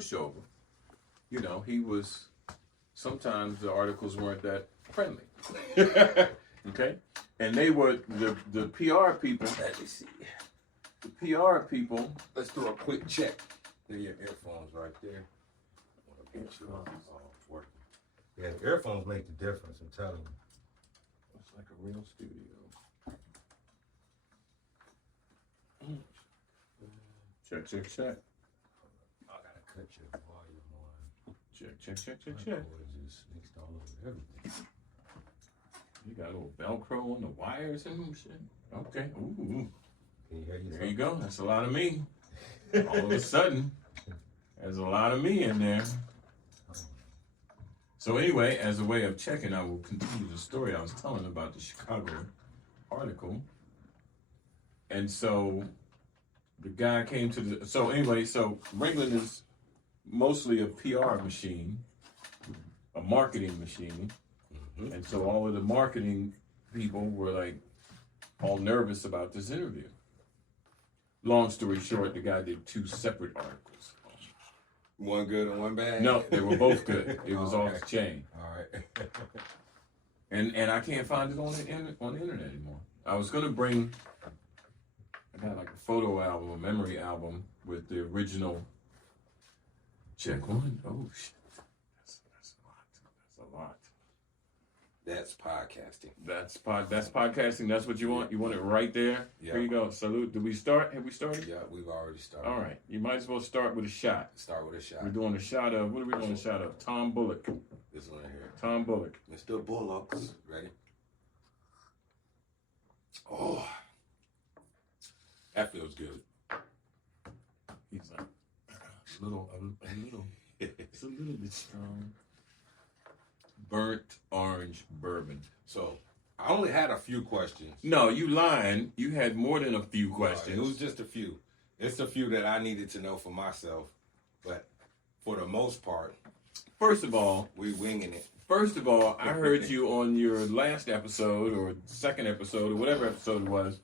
pushover. You know, he was. Sometimes the articles weren't that friendly. Okay, and they were the PR people. Let me see. The PR people. Let's do a quick check. There are your earphones right there. I want to get you all working. Yeah, the earphones make the difference. I'm telling you. It's like a real studio. Check, check, check. I gotta cut your volume on. Check, check, check, check, My check. boy just mixed all over everything. You got a little Velcro on the wires and shit. Okay. Ooh. Can you hear yourself? There you go. That's a lot of me. All of a sudden, there's a lot of me in there. So anyway, as a way of checking, I will continue the story I was telling about the Chicago article. And so the guy came to the, so Ringling is mostly a PR machine, a marketing machine. Mm-hmm. And so all of the marketing people were like all nervous about this interview. Long story short, the guy did 2 separate articles. One good and one bad? No, they were both good. It was Okay. off the chain. All right. And I can't find it on the internet anymore. I was gonna bring, I got like a photo album, a memory album with the original. Check one. Oh shit, that's a lot. That's a lot. That's podcasting. That's podcasting. That's what you want. You want it right there. Yeah. Here you go. Salute. Did we start? Have we started? Yeah, we've already started. All right. You might as well start with a shot. Start with a shot. We're doing a shot of, what are we doing a shot of? Tom Bullock. This one here. Tom Bullock. Mr. Bullocks. Ready? Oh. That feels good. He's like, a little, it's a little bit strong. Burnt orange bourbon. So, I only had a few questions. No, you lying. You had more than a few questions. It was just a few. It's a few that I needed to know for myself. But for the most part, First of all, we winging it. I heard you on your last episode or second episode or whatever episode it was,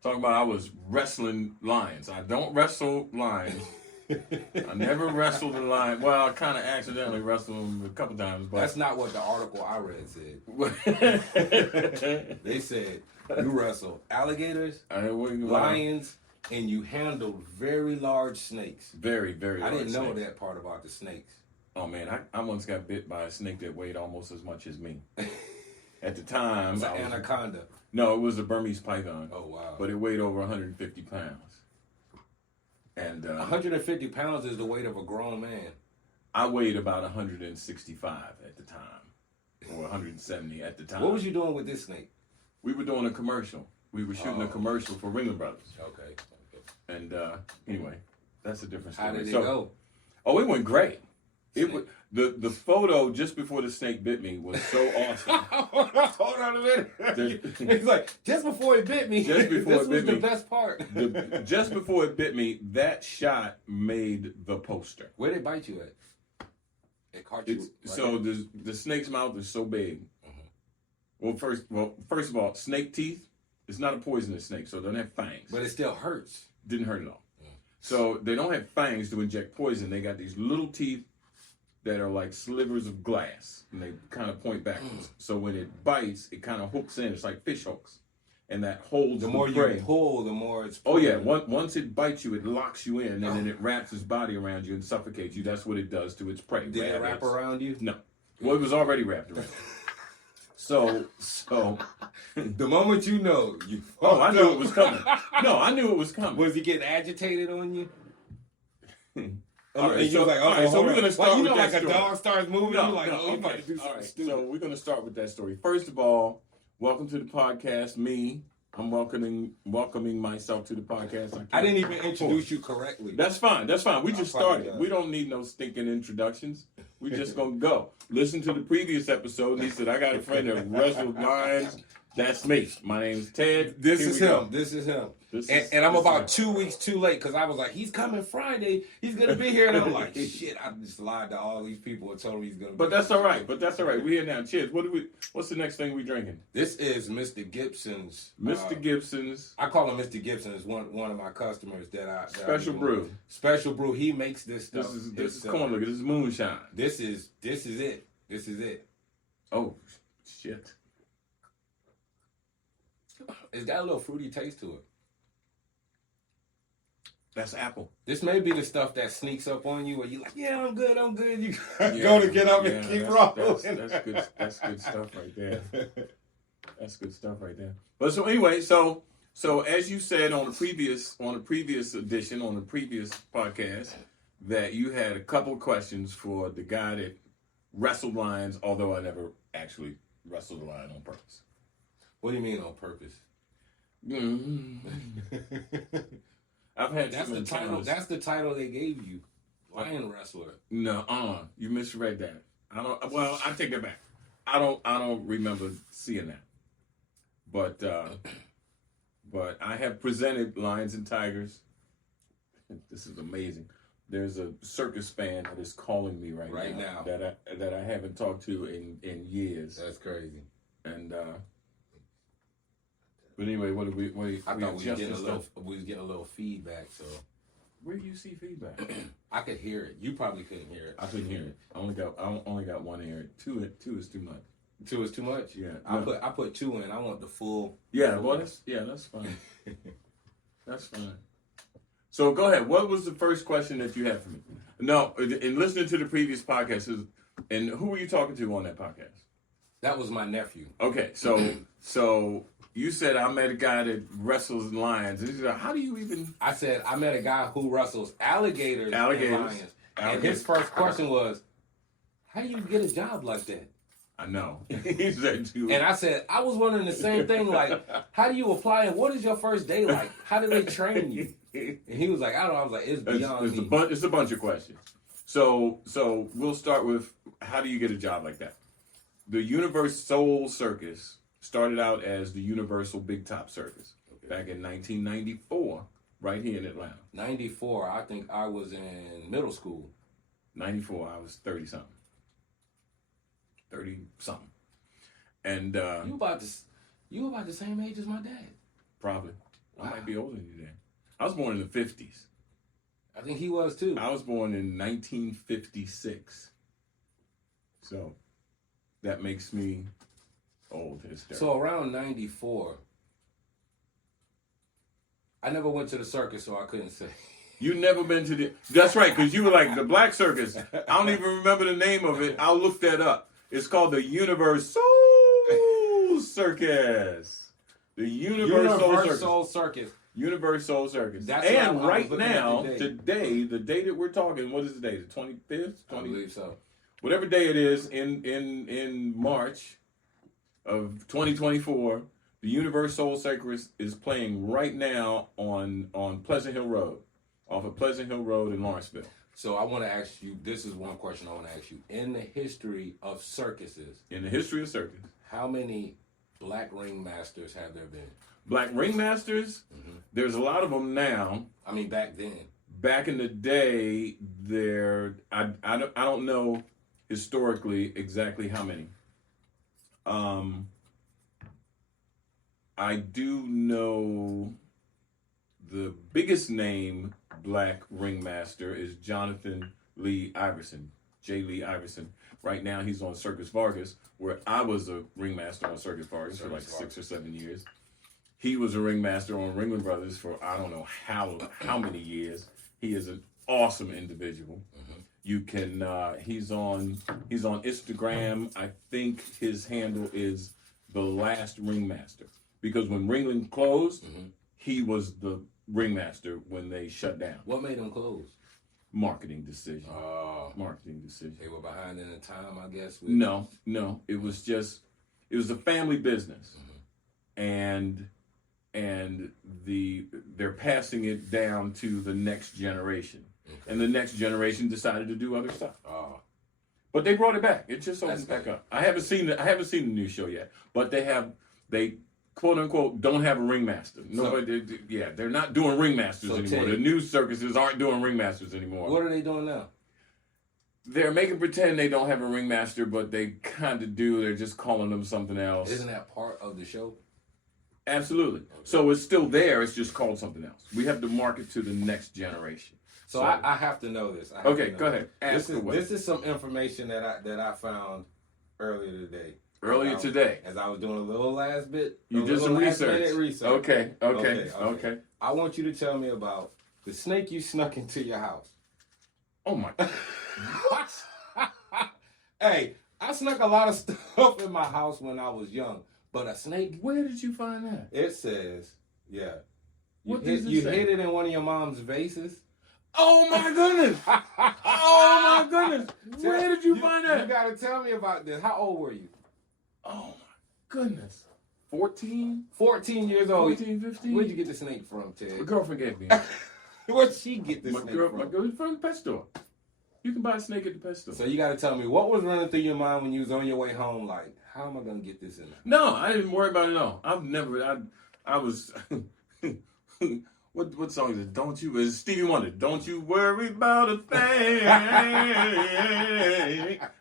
talking about I was wrestling lions. I don't wrestle lions. I never wrestled a lion. Well, I kind of accidentally wrestled them a couple times, but That's not what the article I read said. They said you wrestle alligators, lions, and you handle very large snakes. Very, very large I didn't know snakes. that part about the snakes. Oh man, I once got bit by a snake that weighed almost as much as me. At the time, It's an anaconda. No, it was a Burmese python. Oh wow! But it weighed over 150 pounds. And 150 pounds is the weight of a grown man. I weighed about 165 at the time, or 170 at the time. What was you doing with this snake? We were doing a commercial. We were shooting a commercial for Ringling Brothers. Okay. And anyway, that's a different story. How did it go? Oh, it went great. It was the photo just before the snake bit me was so awesome. Hold on a minute. He's like, just before it bit me. Just before this it was bit the me. best part. Just before it bit me, that shot made the poster. Where did it bite you at? It caught you. So the snake's mouth is so big. Well, first of all, snake teeth. It's not a poisonous snake, so it doesn't have fangs. But it still hurts. Didn't hurt at all. So they don't have fangs to inject poison. They got these little teeth that are like slivers of glass, and they kind of point backwards. So when it bites, it kind of hooks in. It's like fish hooks, and that holds The more prey. you pull, the more it's. Oh yeah, once it bites you, it locks you in, and then it wraps its body around you and suffocates you. That's what it does to its prey. Did it wrap around you? No. Well, it was already wrapped around. So the moment you know, you. Oh, I knew it was coming. No, I knew it was coming. Was he getting agitated on you? All right, so we're gonna start with that like story. a dog starts moving, you're like, oh, you about to do All something right, stupid. so we're gonna start with that story. First of all, welcome to the podcast. I'm welcoming myself to the podcast. I didn't even introduce you correctly. That's fine. We just started. apologize. We don't need no stinking introductions. We just gonna go. Listen to the previous episode. And he said, I got a friend that wrestled lions. That's me. My name's Ted. This Here is we him. go. This is him. And I'm about 2 weeks too late because I was like, he's coming Friday. He's going to be here. And I'm like, shit, I just lied to all these people and told them he's going to be here. That's all right. We here now. Cheers. What's the next thing we drinking? This is Mr. Gibson's. Mr. Gibson's. I call him Mr. Gibson. Is one of my customers that Special brew. Special brew. He makes this stuff. This is corn liquor. This is moonshine. This is it. This is it. Oh, shit. It's got a little fruity taste to it. That's apple. This may be the stuff that sneaks up on you where you're like, yeah, I'm good. You go to get up and keep rolling. That's good stuff right there. That's good stuff right there. But so anyway, so as you said on the previous edition, on the previous podcast, that you had a couple of questions for the guy that wrestled lions, although I never actually wrestled a lion on purpose. What do you mean on purpose? I've had that's the title. That's the title they gave you, lion wrestler. No, you misread that. I don't. Well, I take that back. I don't remember seeing that. But I have presented lions and tigers. This is amazing. There's a circus fan that is calling me right now that I haven't talked to in years. That's crazy. And but anyway, what do we? I thought we was getting a little feedback. So where do you see feedback? I could hear it. You probably couldn't hear it. I couldn't hear it. I only got one ear. Two is too much. 2 is too much. Yeah. I put 2 in. I want the full. Yeah. Well, that's fine. That's fine. So go ahead. What was the first question that you had for me? No, in listening to the previous podcast, and who were you talking to on that podcast? That was my nephew. Okay, so you said I met a guy that wrestles lions. And he said, how do you even? I said I met a guy who wrestles alligators. And lions. And his first question was, how do you get a job like that? I know. He said too. And I said, I was wondering the same thing. Like, how do you apply and what is your first day like? How do they train you? And he was like, I don't know. I was like, it's beyond me. It's a bunch of questions. So we'll start with, how do you get a job like that? The Universal Circus started out as the Universal Big Top Circus back in 1994, right here in Atlanta. 94, I think I was in middle school. 94, I was 30-something. 30-something. And you about the same age as my dad. Probably. Wow. I might be older than you then. I was born in the 50s. I think he was too. I was born in 1956. So that makes me old. So around 94, I never went to the circus, so I couldn't say. You never been to the... That's right, because you were like, the Black Circus. I don't even remember the name of it. I'll look that up. It's called the Universal Circus. The Universal Circus. Universal Circus. And right now, today, the day that we're talking, what is the day? The 25th? I believe so. Whatever day it is in March of 2024, the Universal Circus is playing right now on Pleasant Hill Road, off of Pleasant Hill Road in Lawrenceville. So I want to ask you, this is one question I want to ask you. In the history of circuses. How many black ringmasters have there been? Black ringmasters? Mm-hmm. There's a lot of them now. I mean, back then. Back in the day, I don't know historically exactly how many. I do know the biggest name black ringmaster is Jonathan Lee Iverson, J. Lee Iverson. Right now he's on Circus Vargas, where I was a ringmaster on Circus Vargas for like 6 or 7 years. He was a ringmaster on Ringling Brothers for I don't know how many years. He is an awesome individual. Mm-hmm. You can he's on Instagram. I think his handle is The Last Ringmaster, because when Ringling closed, mm-hmm. he was the ringmaster when they shut down. What made them close? Marketing decision. Marketing decision. They were behind in the time, I guess. No. It was a family business, mm-hmm. and they're passing it down to the next generation, okay. And the next generation decided to do other stuff. But they brought it back. It just opened back up. I haven't seen the new show yet, but they quote unquote, don't have a ringmaster. Nobody, they're not doing ringmasters anymore. The new circuses aren't doing ringmasters anymore. What are they doing now? They're making pretend they don't have a ringmaster, but they kind of do. They're just calling them something else. Isn't that part of the show? Absolutely. Okay. So it's still there. It's just called something else. We have to market to the next generation. So I have to know this. Okay, go ahead. This is some information that I found earlier today. As I was doing a little last bit. You did some research. Okay. I want you to tell me about the snake you snuck into your house. Oh my. What? Hey, I snuck a lot of stuff in my house when I was young, but a snake. Where did you find that? It says, yeah. What does it say? Hid it in one of your mom's vases. Oh my goodness! Oh my goodness! Where did you find that? You gotta tell me about this. How old were you? Oh my goodness! 14? 14 years old. 14, 15? Where'd you get the snake from, Ted? My girlfriend gave me. Where'd she get the snake from? My girl from the pet store. You can buy a snake at the pet store. So you got to tell me, what was running through your mind when you was on your way home? Like, how am I going to get this in there? No, I didn't worry about it at all. I was, what song is it? Don't you, it's Stevie Wonder. Don't you worry about a thing.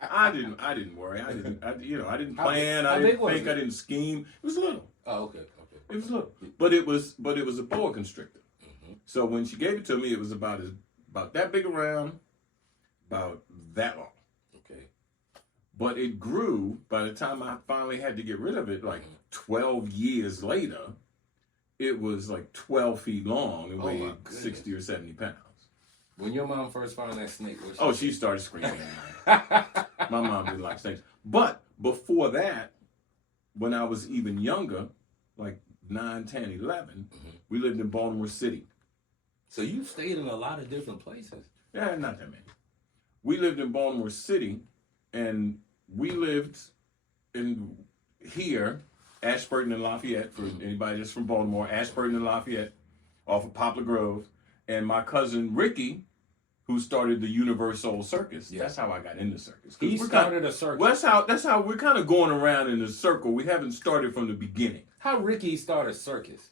I didn't worry. I didn't plan. I didn't think. I didn't scheme. It was little. Oh, okay. It was little. But it was a boa constrictor. Mm-hmm. So when she gave it to me, it was about that big around. About that long. Okay. But it grew by the time I finally had to get rid of it, like 12 years later, it was like 12 feet long and weighed 60 or 70 pounds. When your mom first found that snake, she started screaming. My mom didn't like snakes. But before that, when I was even younger, like 9, 10, 11, we lived in Baltimore City. So you stayed in a lot of different places. Yeah, not that many. We lived in Baltimore City, and we lived in here, Ashburton and Lafayette, for anybody that's from Baltimore, Ashburton and Lafayette, off of Poplar Grove. And my cousin Ricky, who started the Universal Circus, that's how I got into circus. He started a circus. Well, that's how we're kind of going around in a circle. We haven't started from the beginning. How Ricky started circus?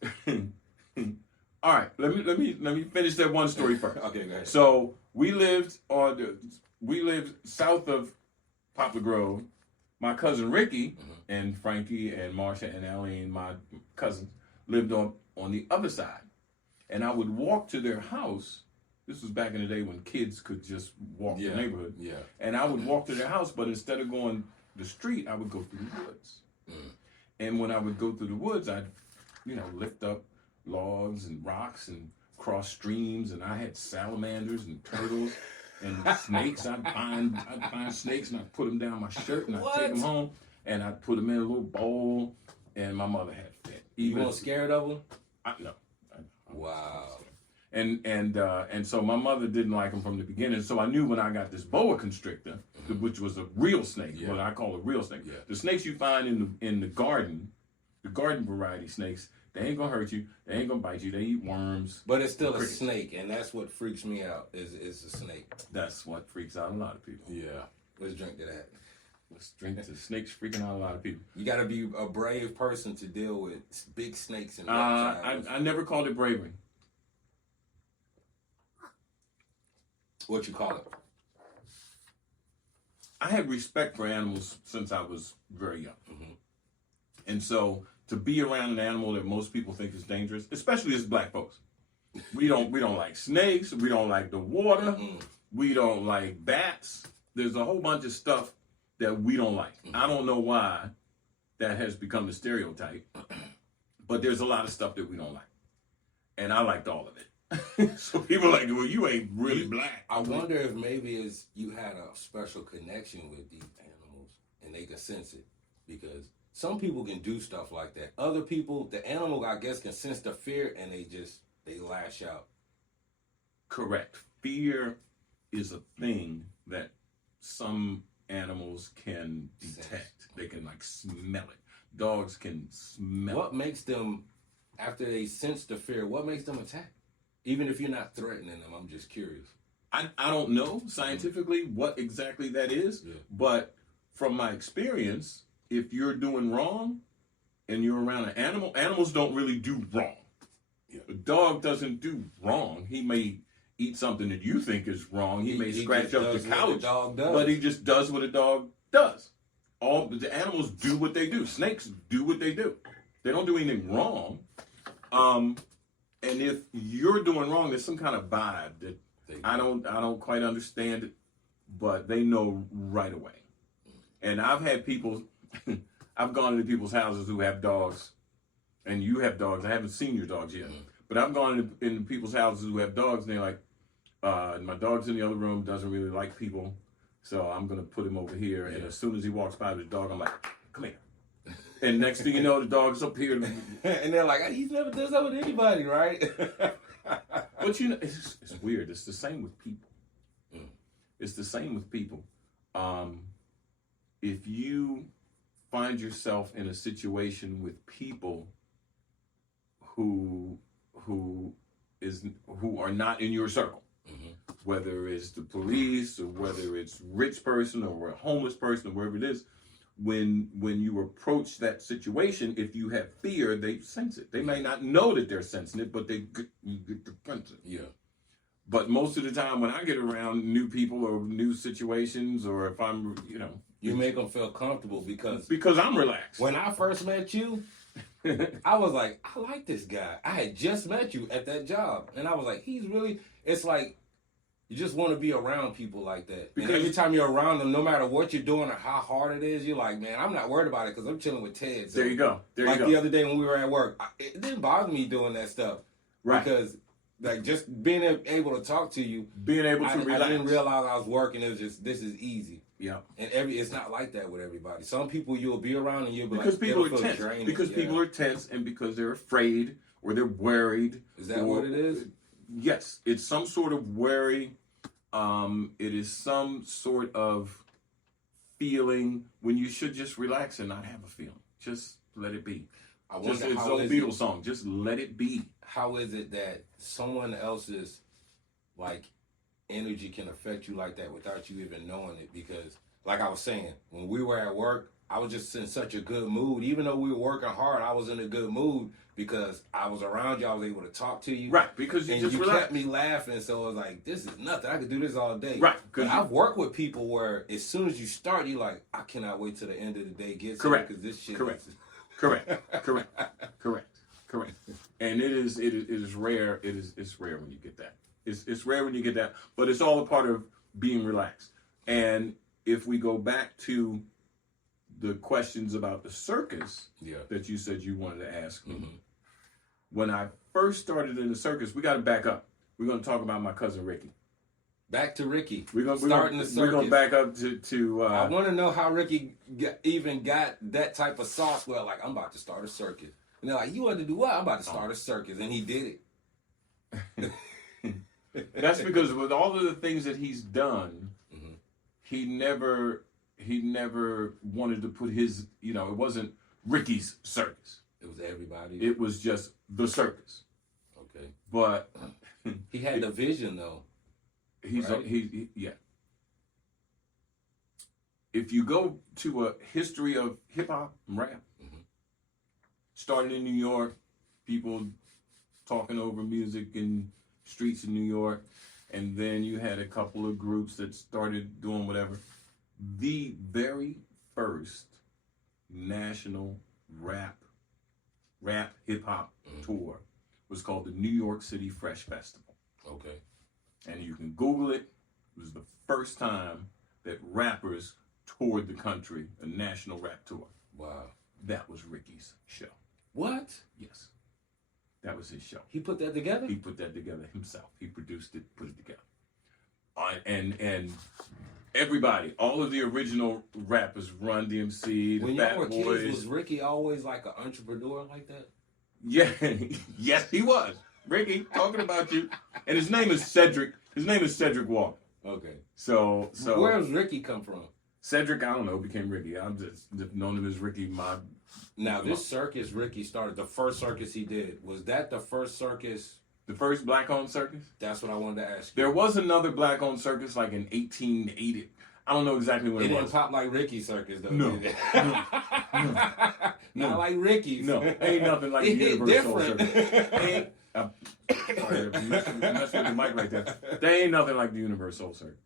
All right, let me finish that one story first. Okay, go ahead. So we lived south of Poplar Grove. My cousin Ricky and Frankie and Marsha and Eileen, my cousins, lived on the other side. And I would walk to their house. This was back in the day when kids could just walk the neighborhood. Yeah. And I would walk to their house, but instead of going the street, I would go through the woods. And when I would go through the woods, I'd, lift up logs and rocks and cross streams, and I had salamanders and turtles and snakes. I'd find snakes and I'd put them down my shirt and I'd take them home and I'd put them in a little bowl, and my mother had fit. You weren't scared of them? No. Wow. And so my mother didn't like them from the beginning. So I knew when I got this boa constrictor, which was a real snake, what I call a real snake. Yeah. The snakes you find in the garden variety snakes, they ain't gonna hurt you. They ain't gonna bite you. They eat worms. But it's still a snake, and that's what freaks me out. Is a snake. That's what freaks out a lot of people. Yeah. Let's drink to that. Let's drink to snakes freaking out a lot of people. You got to be a brave person to deal with big snakes and reptiles. I never called it bravery. What you call it? I had respect for animals since I was very young. And so to be around an animal that most people think is dangerous, especially as black folks, we don't like snakes. We don't like the water. We don't like bats. There's a whole bunch of stuff that we don't like. I don't know why that has become the stereotype, but there's a lot of stuff that we don't like. And I liked all of it. So people are like, well, you ain't really black. I wonder if maybe you had a special connection with these animals and they can sense it, because some people can do stuff like that. Other people, the animal, I guess, can sense the fear and they lash out. Correct. Fear is a thing that some animals can detect. They can smell it. Dogs can smell it. What makes them, after they sense the fear, what makes them attack? Even if you're not threatening them, I'm just curious. I don't know scientifically what exactly that is, but from my experience, if you're doing wrong, and you're around an animal, animals don't really do wrong. Yeah. A dog doesn't do wrong. He may eat something that you think is wrong. He may scratch up the couch, but he just does what a dog does. All the animals do what they do. Snakes do what they do. They don't do anything wrong. And if you're doing wrong, there's some kind of vibe that I don't quite understand it, but they know right away. And I've had people, I've gone into people's houses who have dogs, and you have dogs. I haven't seen your dogs yet, but I've gone into people's houses who have dogs, and they're like, my dog's in the other room, doesn't really like people, so I'm going to put him over here. And as soon as he walks by the dog, I'm like, come here. And next thing you know, the dog's up here. And they're like, he's never does that with anybody, right? But you know, it's weird. It's the same with people. It's the same with people. If you find yourself in a situation with people who are not in your circle, whether it's the police or whether it's rich person or a homeless person or wherever it is, when you approach that situation, if you have fear, they sense it. They may not know that they're sensing it, but you get the sense it. Yeah. But most of the time when I get around new people or new situations, or if I'm, you make them feel comfortable because I'm relaxed. When I first met you, I was like, I like this guy. I had just met you at that job, and I was like, it's like, you just want to be around people like that. Because every time you're around them, no matter what you're doing or how hard it is, you're like, man, I'm not worried about it because I'm chilling with Ted. So, there you go. Like the other day when we were at work, it didn't bother me doing that stuff. Right. Because like just being able to talk to you. Being able to relax. I didn't realize I was working. It was just, this is easy. Yeah. And it's not like that with everybody. Some people you'll be around and you'll be because like, people are tense. Because people are tense and because they're afraid or they're worried. Is that what it is? Yes. It's some sort of worry. It is some sort of feeling when you should just relax and not have a feeling. Just let it be. I wonder just, it's old Beatles song. Just let it be. How is it that someone else's like energy can affect you like that without you even knowing it? Because like I was saying, when we were at work, I was just in such a good mood. Even though we were working hard, I was in a good mood because I was around you. I was able to talk to you. Right, because you just relaxed. Kept me laughing. So it was like, this is nothing. I could do this all day. Right. But I've worked with people where as soon as you start, you're like, I cannot wait till the end of the day gets here because this shit Correct. is... Correct. And it is rare. It's rare when you get that. It's rare when you get that, but it's all a part of being relaxed. And if we go back to the questions about the circus that you said you wanted to ask me, when I first started in the circus, we got to back up. We're going to talk about my cousin Ricky. Back to Ricky. We're going to back up to I want to know how Ricky even got that type of sauce. Well, like, I'm about to start a circus. And they're like, you want to do what? I'm about to start a circus. And he did it. That's because with all of the things that he's done, he never wanted to put his, it wasn't Ricky's circus. It was everybody. It was just the circus. Okay. But he had the vision though. Yeah. If you go to a history of hip hop and rap, started in New York, people talking over music in streets in New York, and then you had a couple of groups that started doing whatever. The very first national rap hip hop tour was called the New York City Fresh Festival. Okay. And you can Google it. It was the first time that rappers toured the country, a national rap tour. Wow. That was Ricky's show. What? Yes. That was his show. He put that together? He put that together himself. He produced it, put it together. And everybody, all of the original rappers, Run DMC, the Fat Boys. When y'all were kids, was Ricky always like an entrepreneur like that? Yeah. Yes, he was. Ricky, talking about you. And his name is Cedric. His name is Cedric Walker. Okay. So where does Ricky come from? Cedric, I don't know, became Ricky. I'm just known him as Ricky. Now, this circus Ricky started, the first circus he did, was that the first circus? The first black-owned circus? That's what I wanted to ask you. There was another black-owned circus like in 1880. I don't know exactly when It it didn't was. pop like Ricky's Circus, though. No. Did it? No. Not like Ricky's. No, ain't nothing like the It hit Universal Soul different. Circus. Ain't, sorry, mess with the mic right there. There ain't nothing like the Universal Soul Circus.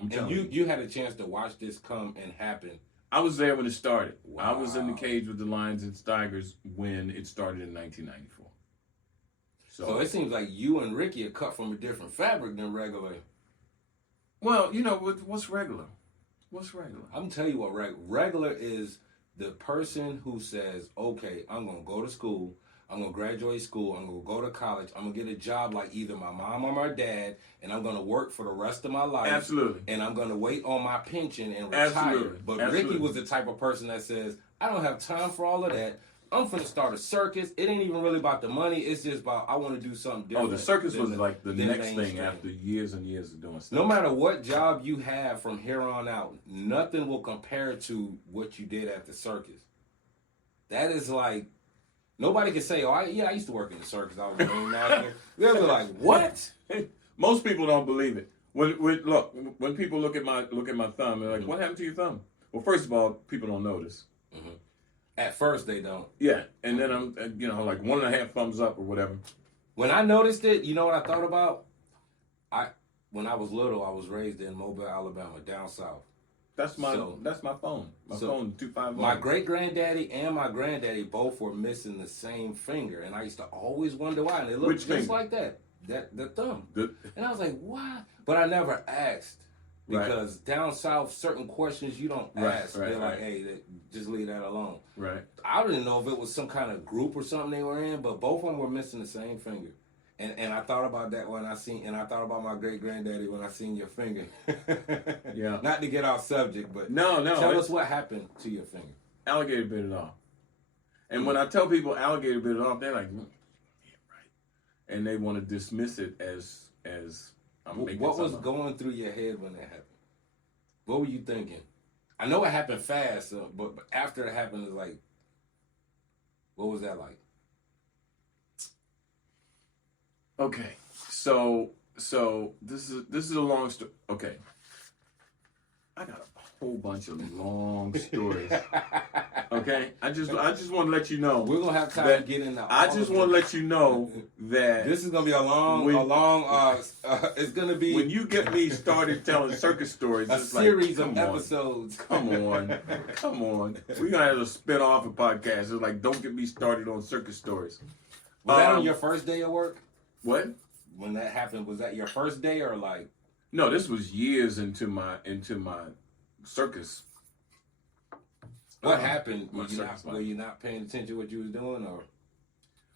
I'm telling And you had a chance to watch this come and happen. I was there when it started. Wow. I was in the cage with the lions and tigers when it started in 1994. So it seems like you and Ricky are cut from a different fabric than regular. Well, you know, what's regular? What's regular? I'm telling you what, regular is the person who says, okay, I'm going to go to school. I'm going to graduate school. I'm going to go to college. I'm going to get a job like either my mom or my dad, and I'm going to work for the rest of my life. Absolutely. And I'm going to wait on my pension and retire. Absolutely. But Absolutely. Ricky was the type of person that says, I don't have time for all of that. I'm finna start a circus. It ain't even really about the money. It's just about I want to do something different. Oh, the circus was like the next mainstream thing after years and years of doing stuff. No matter what job you have from here on out, nothing will compare to what you did at the circus. That is like, nobody can say, I used to work in the circus. I was a ringmaster. They'll be like, what? Most people don't believe it. When people look at my thumb, they're like, what happened to your thumb? Well, first of all, people don't notice. Mm-hmm. At first, they don't. Yeah, and then I'm, like 1.5 thumbs up or whatever. When I noticed it, you know what I thought about? When I was little, I was raised in Mobile, Alabama, down south. That's my phone. My phone, 251. My great-granddaddy and my granddaddy both were missing the same finger, and I used to always wonder why. And they looked just like that, the thumb. And I was like, why? But I never asked. Because down south, certain questions you don't ask. They're like, hey, just leave that alone. Right. I didn't know if it was some kind of group or something they were in, but both of them were missing the same finger. And I thought about that when I thought about my great granddaddy when I seen your finger. Yeah. Not to get off subject, but no. Tell us what happened to your finger. Alligator bit it off. And when I tell people alligator bit it off, they're like, yeah, right. And they want to dismiss it as what was going through your head when that happened? What were you thinking? I know it happened fast, but after it happened, it's like, what was that like? Okay, so this is a long story. Okay, I got a whole bunch of long stories. Okay, I just want to let you know we're gonna have time to get into. I just want to let you know that this is gonna be a long. It's gonna be when you get me started telling circus stories. A series of episodes. Come on. We're gonna have to spin off a podcast. It's like, don't get me started on circus stories. Was that on your first day of work? What? When that happened, was that your first day or like? No, this was years into my circus. What happened? Were you not paying attention to what you was doing, or?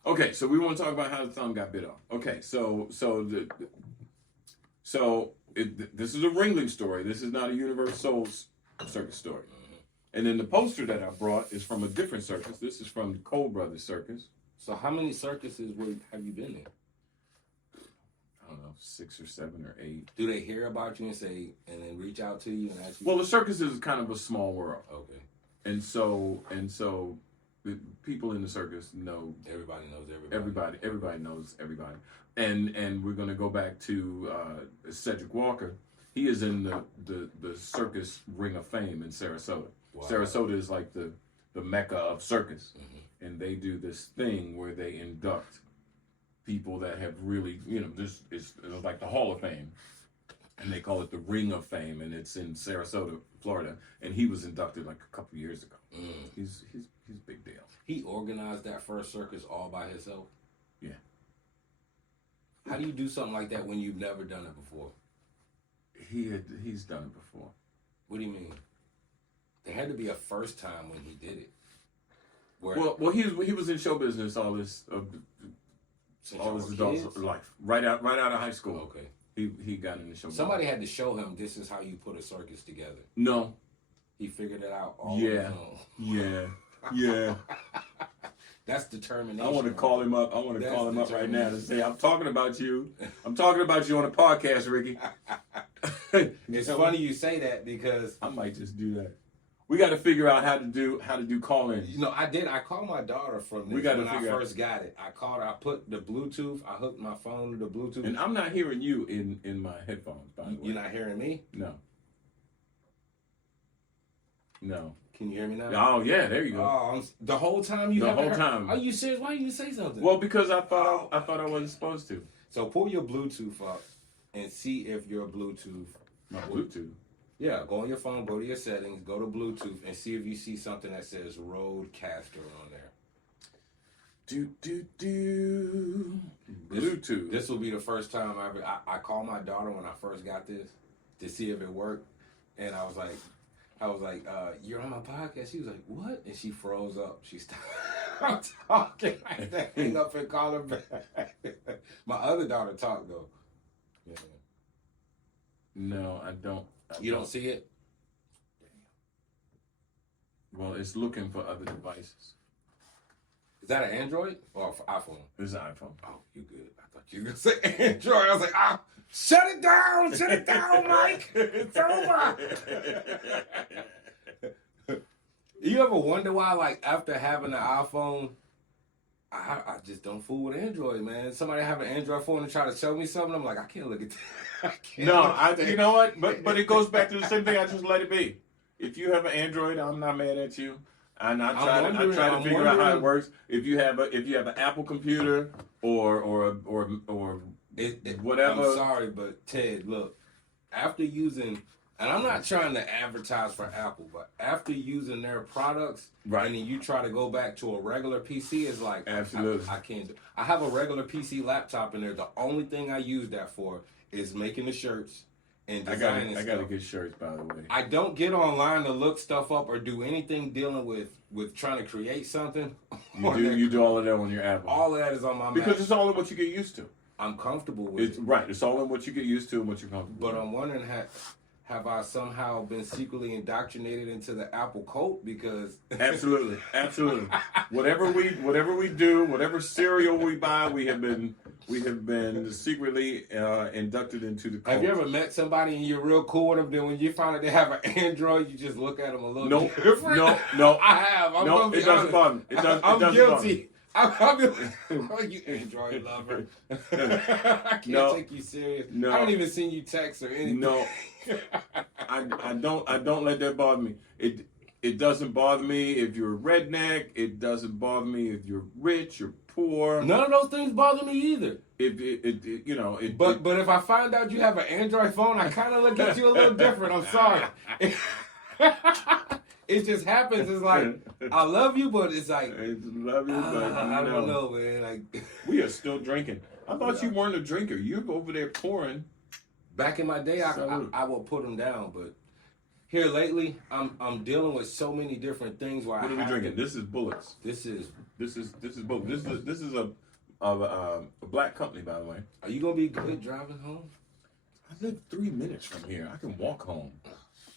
Okay, so we want to talk about how the thumb got bit off. Okay, this is a Ringling story. This is not a Universal Circus story. Mm-hmm. And then the poster that I brought is from a different circus. This is from the Cole Brothers Circus. So how many circuses have you been in? I don't know, 6 or 7 or 8. Do they hear about you and then reach out to you and ask you? Well, the circus is kind of a small world. Okay. And so the people in the circus know everybody knows everybody. Everybody knows everybody. And we're going to go back to Cedric Walker. He is in the Circus Ring of Fame in Sarasota. Wow. Sarasota is like the mecca of circus. Mm-hmm. And they do this thing where they induct people that have really, this is like the Hall of Fame. And they call it the Ring of Fame, and it's in Sarasota, Florida. And he was inducted like a couple years ago. Mm. He's a big deal. He organized that first circus all by himself? Yeah. How do you do something like that when you've never done it before? He's done it before. What do you mean? There had to be a first time when he did it. Well, he was in show business all his adult life, right out of high school. Okay. He got in the show. Somebody had to show him this is how you put a circus together. No. He figured it out all on his own. Yeah. That's determination. I want to call him up. Right now to say, I'm talking about you. I'm talking about you on a podcast, Ricky. It's funny you say that because I might just do that. We got to figure out how to do call-ins. I did. I called my daughter from this when I first got it. I called her. I put the Bluetooth. I hooked my phone to the Bluetooth. And I'm not hearing you in my headphones, by the way. You're not hearing me? No. No. Can you hear me now? Oh yeah, there you go. Oh, the whole time you The haven't whole heard? time. Are you serious? Why didn't you say something? Well, because I thought I wasn't supposed to. So pull your Bluetooth up and see if your Bluetooth. My Bluetooth. Yeah, go on your phone, go to your settings, go to Bluetooth, and see if you see something that says Roadcaster on there. Bluetooth. This will be the first time I called my daughter when I first got this to see if it worked, and I was like, you're on my podcast. She was like, what? And she froze up. She stopped talking like that. Hang up and call her back. My other daughter talked though. Yeah. No, I don't. You don't see it? Well, it's looking for other devices. Is that an Android or for iPhone? It's an iPhone. Oh, you good. I thought you were going to say Android. I was like, shut it down, Mike. It's over. You ever wonder why, like, after having an iPhone, I just don't fool with Android, man. Somebody have an Android phone and try to show me something, I'm like, I can't look at that. You know what? But it goes back to the same thing. I just let it be. If you have an Android, I'm not mad at you. And I try to figure out how it works. If you have an Apple computer or whatever. I'm sorry, but Ted, look, after using, and I'm not trying to advertise for Apple, but after using their products, right, and then you try to go back to a regular PC, it's like absolutely I can't do. I have a regular PC laptop in there. The only thing I use that for is making the shirts. And I got to get shirts, by the way. I don't get online to look stuff up or do anything dealing with trying to create something. You do all of that on your Apple. All of that is on my Mac. Because it's all in what you get used to. I'm comfortable with it. Right. It's all in what you get used to and what you're comfortable with. But I'm wondering, have I somehow been secretly indoctrinated into the Apple cult? Because absolutely. Whatever we do, whatever cereal we buy, we have been secretly inducted into the cult. Have you ever met somebody and you're real cool with them? Then when you find out they have an Android, you just look at them a little different? No. I have. It doesn't bother me. I'm guilty. I'm you Android lover. I can't take you serious. No. I don't even send you texts or anything. No. I don't let that bother me. It doesn't bother me if you're a redneck. It doesn't bother me if you're rich or poor. None of those things bother me either. But if I find out you have an Android phone, I kind of look at you a little different. I'm sorry. It just happens. It's like I love you, but it's like I love you, but I don't know, man. Like we are still drinking. I thought you weren't a drinker. You're over there pouring. Back in my day, I would put them down, but here lately, I'm dealing with so many different things. What are we drinking? This is Bullets. This is Bullets. This is a black company, by the way. Are you gonna be good driving home? I live 3 minutes from here. I can walk home.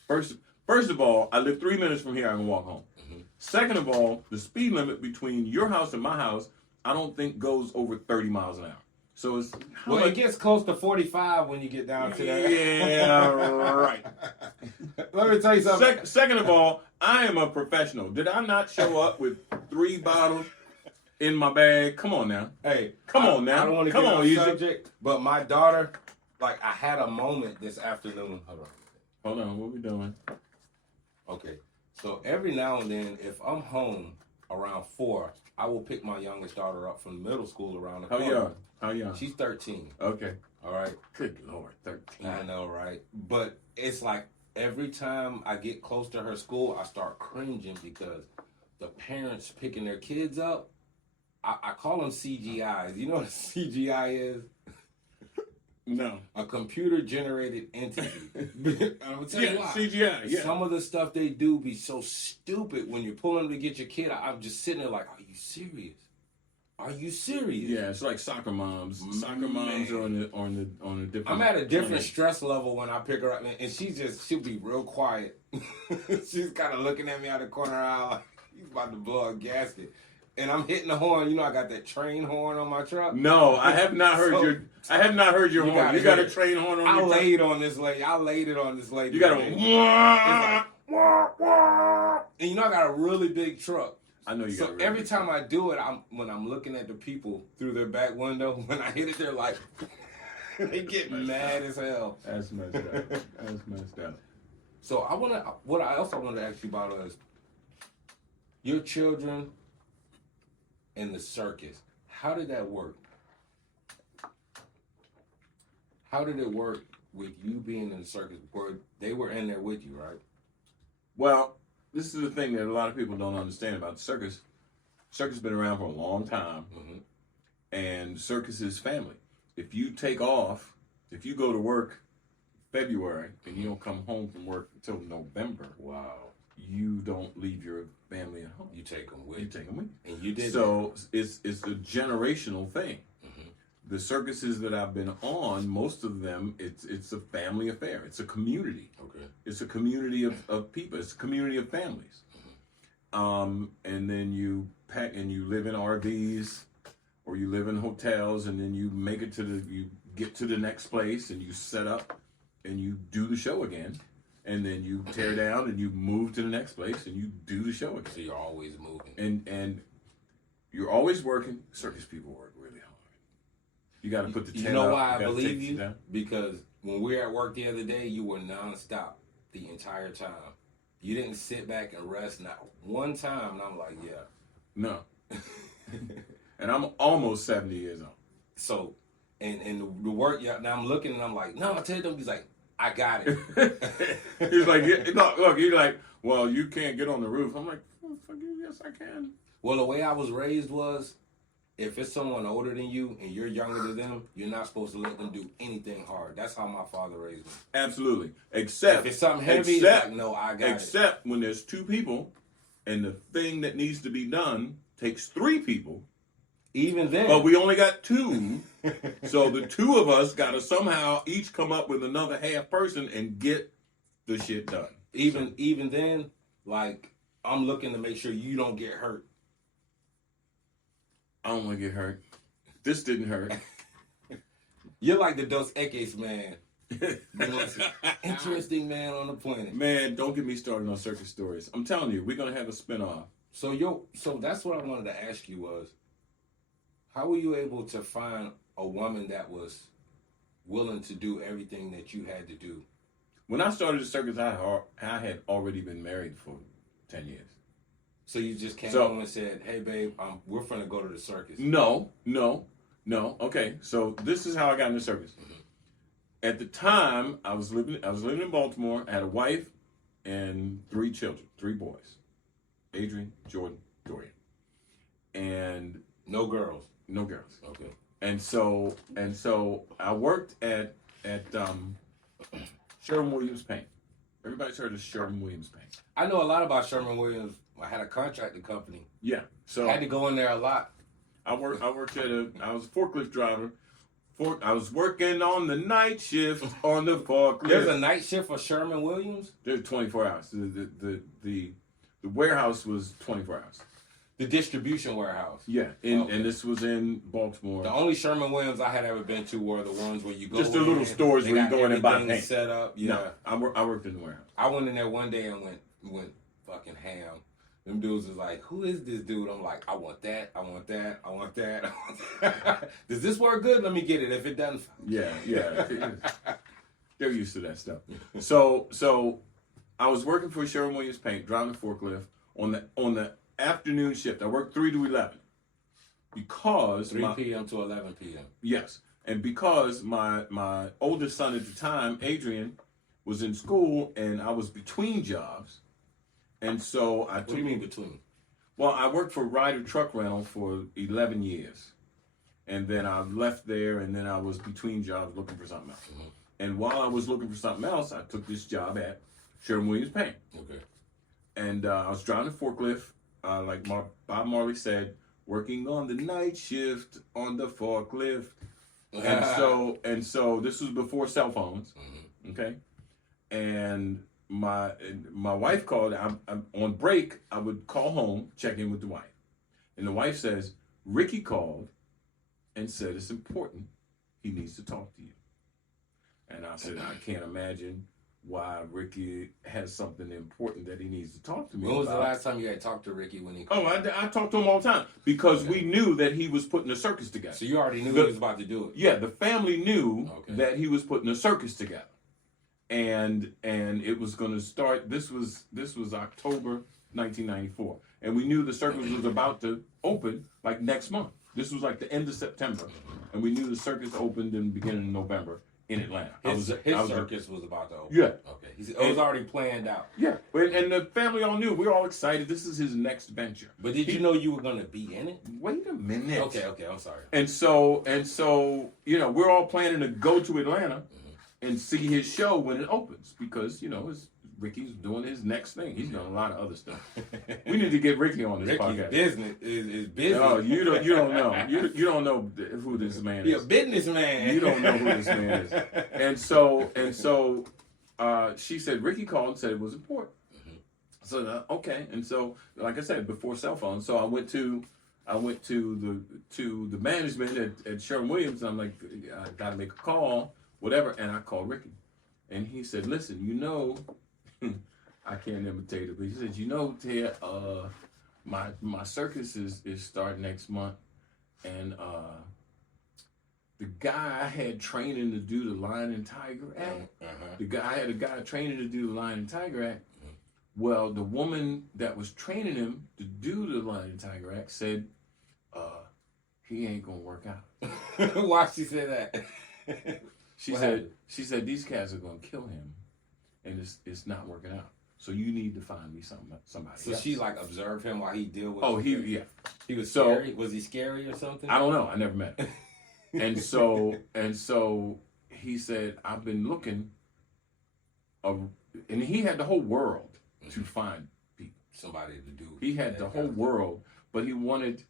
First of all, I live 3 minutes from here. I can walk home. Mm-hmm. Second of all, the speed limit between your house and my house, I don't think goes over 30 miles an hour. So it's it gets close to 45 when you get down to that. Yeah, right. Let me tell you something. Second of all, I am a professional. Did I not show up with 3 bottles in my bag? Come on now. Hey, come on now. I don't want to get on subject, but my daughter, like, I had a moment this afternoon. Hold on. What we doing? Okay. So every now and then, if I'm home around 4, I will pick my youngest daughter up from middle school around the corner. How young? She's 13. Okay. All right. Good Lord, 13. I know, right? But it's like every time I get close to her school, I start cringing because the parents picking their kids up, I call them CGIs. You know what a CGI is? No. A computer-generated entity. I'm going to tell you why. CGI, yeah. Some of the stuff they do be so stupid when you're pulling to get your kid. I'm just sitting there like, are you serious? Are you serious? Yeah, it's like soccer moms. Soccer moms are on a different. I'm at a different stress level when I pick her up, and she'll be real quiet. She's kind of looking at me out of the corner of her eye like he's about to blow a gasket. And I'm hitting the horn. You know, I got that train horn on my truck. No, I have not heard your horn. You got a train horn on your truck. I laid it on this lady. You got a. And you know, I got a really big truck. I know you got. So every time I do it, when I'm looking at the people through their back window, when I hit it, they're like, they get mad as hell. That's messed up. So what I also wanted to ask you about is your children in the circus. How did that work? How did it work with you being in the circus? Where they were in there with you, right? Well, this is the thing that a lot of people don't understand about the circus. Circus has been around for a long time, and circus is family. If you take off, if you go to work February and you don't come home from work until November, Wow. you don't leave your family at home. You take them with You take them with you. And you did So it's a generational thing. The circuses that I've been on, most of them, it's a family affair. It's a community. Okay. It's a community of people. It's a community of families. And then you pack and you live in RVs or you live in hotels, and then you make it you get to the next place and you set up and you do the show again. And then you tear down and you move to the next place and you do the show again. So you're always moving. And you're always working. Circus people work really hard. You got to put the tent up. You know why I gotta believe take you? down. Because when we were at work the other day, you were nonstop the entire time. You didn't sit back and rest not one time. And I'm like, yeah. No. And I'm almost 70 years old. So, and the work, yeah, now I'm looking and I'm like, no, I tell them, he's like, I got it. He's like, yeah, look, he's like, well, you can't get on the roof. I'm like, oh, fuck you, yes, I can. Well, the way I was raised was, if it's someone older than you and you're younger than them, you're not supposed to let them do anything hard. That's how my father raised me. Absolutely. Except if it's something heavy, it's like, no, I got it. Except when there's two people and the thing that needs to be done takes three people. Even then. But we only got two. So the two of us got to somehow each come up with another half person and get the shit done. Even then, like, I'm looking to make sure you don't get hurt. I don't want to get hurt. This didn't hurt. You're like the Dos Equis man. The most interesting man on the planet. Man, don't get me started on circus stories. I'm telling you, we're going to have a spinoff. So that's what I wanted to ask you was, how were you able to find a woman that was willing to do everything that you had to do? When I started the circus, I had already been married for 10 years. So you just came home and said, "Hey, babe, we're finna go to the circus." No. Okay, so this is how I got in the circus. At the time, I was living in Baltimore. I had a wife and 3 children, 3 boys: Adrian, Jordan, Dorian, and no girls. No girls. Okay. And so I worked at Sherwin-Williams Paint. Everybody's heard of Sherwin-Williams Paint. I know a lot about Sherwin-Williams. I had a contracting company. Yeah. So I had to go in there a lot. I worked I was a forklift driver. I was working on the night shift on the forklift. There's a night shift for Sherwin-Williams? There's 24 hours. The warehouse was 24 hours. The distribution warehouse. Yeah, and this was in Baltimore. The only Sherman-Williams I had ever been to were the ones where you go just the little stores where you go in and buy paint. Set up. Yeah, no, I worked in the warehouse. I went in there one day and went fucking ham. Them dudes was like, "Who is this dude?" I'm like, "I want that. I want that. I want that." Does this work good? Let me get it. If it doesn't, yeah. They're used to that stuff. So I was working for Sherwin-Williams Paint, driving the forklift on the afternoon shift. I worked 3 to 11 because 3 p.m. to 11 p.m. Yes, and because my oldest son at the time, Adrian, was in school and I was between jobs, and so I. What do you mean between? Well, I worked for Ryder Truck Rental for 11 years, and then I left there, and then I was between jobs looking for something else. Mm-hmm. And while I was looking for something else, I took this job at Sherwin-Williams Paint. Okay. And I was driving a forklift. Like Bob Marley said, working on the night shift on the forklift. And so this was before cell phones, okay? And my wife called. I'm on break. I would call home, check in with the wife. And the wife says, Ricky called and said it's important. He needs to talk to you. And I said, I can't imagine why Ricky has something important that he needs to talk to me about. When was the last time you had talked to Ricky when he called? Oh, I talked to him all the time because we knew that he was putting a circus together. So you already knew he was about to do it? Yeah, the family knew that he was putting a circus together. and it was going to start. This was October 1994, and we knew the circus was about to open like next month. This was like the end of September, and we knew the circus opened in the beginning of November in Atlanta. His circus was about to open. Yeah. Okay. It was already planned out. Yeah, and the family all knew. We were all excited. This is his next venture. But did you know you were going to be in it? Wait a minute. Okay, I'm sorry. And so, we're all planning to go to Atlanta and see his show when it opens because, Ricky's doing his next thing. He's doing a lot of other stuff. We need to get Ricky on this podcast. Business is business. No, you don't know. You don't know who this man is. He's a businessman. You don't know who this man is. And so, she said Ricky called and said it was important. So okay, and so like I said before cell phones, so I went to the management at Sherwin-Williams. And I'm like, I got to make a call, whatever, and I called Ricky, and he said, listen, I can't imitate it, but he said, Ted, my circus is starting next month, and the guy I had training to do the Lion and Tiger Act, I had a guy training to do the Lion and Tiger Act. Well, the woman that was training him to do the Lion and Tiger Act said, he ain't gonna work out. Why she say that? She said these cats are gonna kill him, and it's not working out. So you need to find me somebody So else. she like observed him while he deal with. Oh, he was scary. Was he scary or something? I don't know. I never met him. and so he said, I've been looking, and he had the whole world to find people. Somebody to do. He had the whole world, but he wanted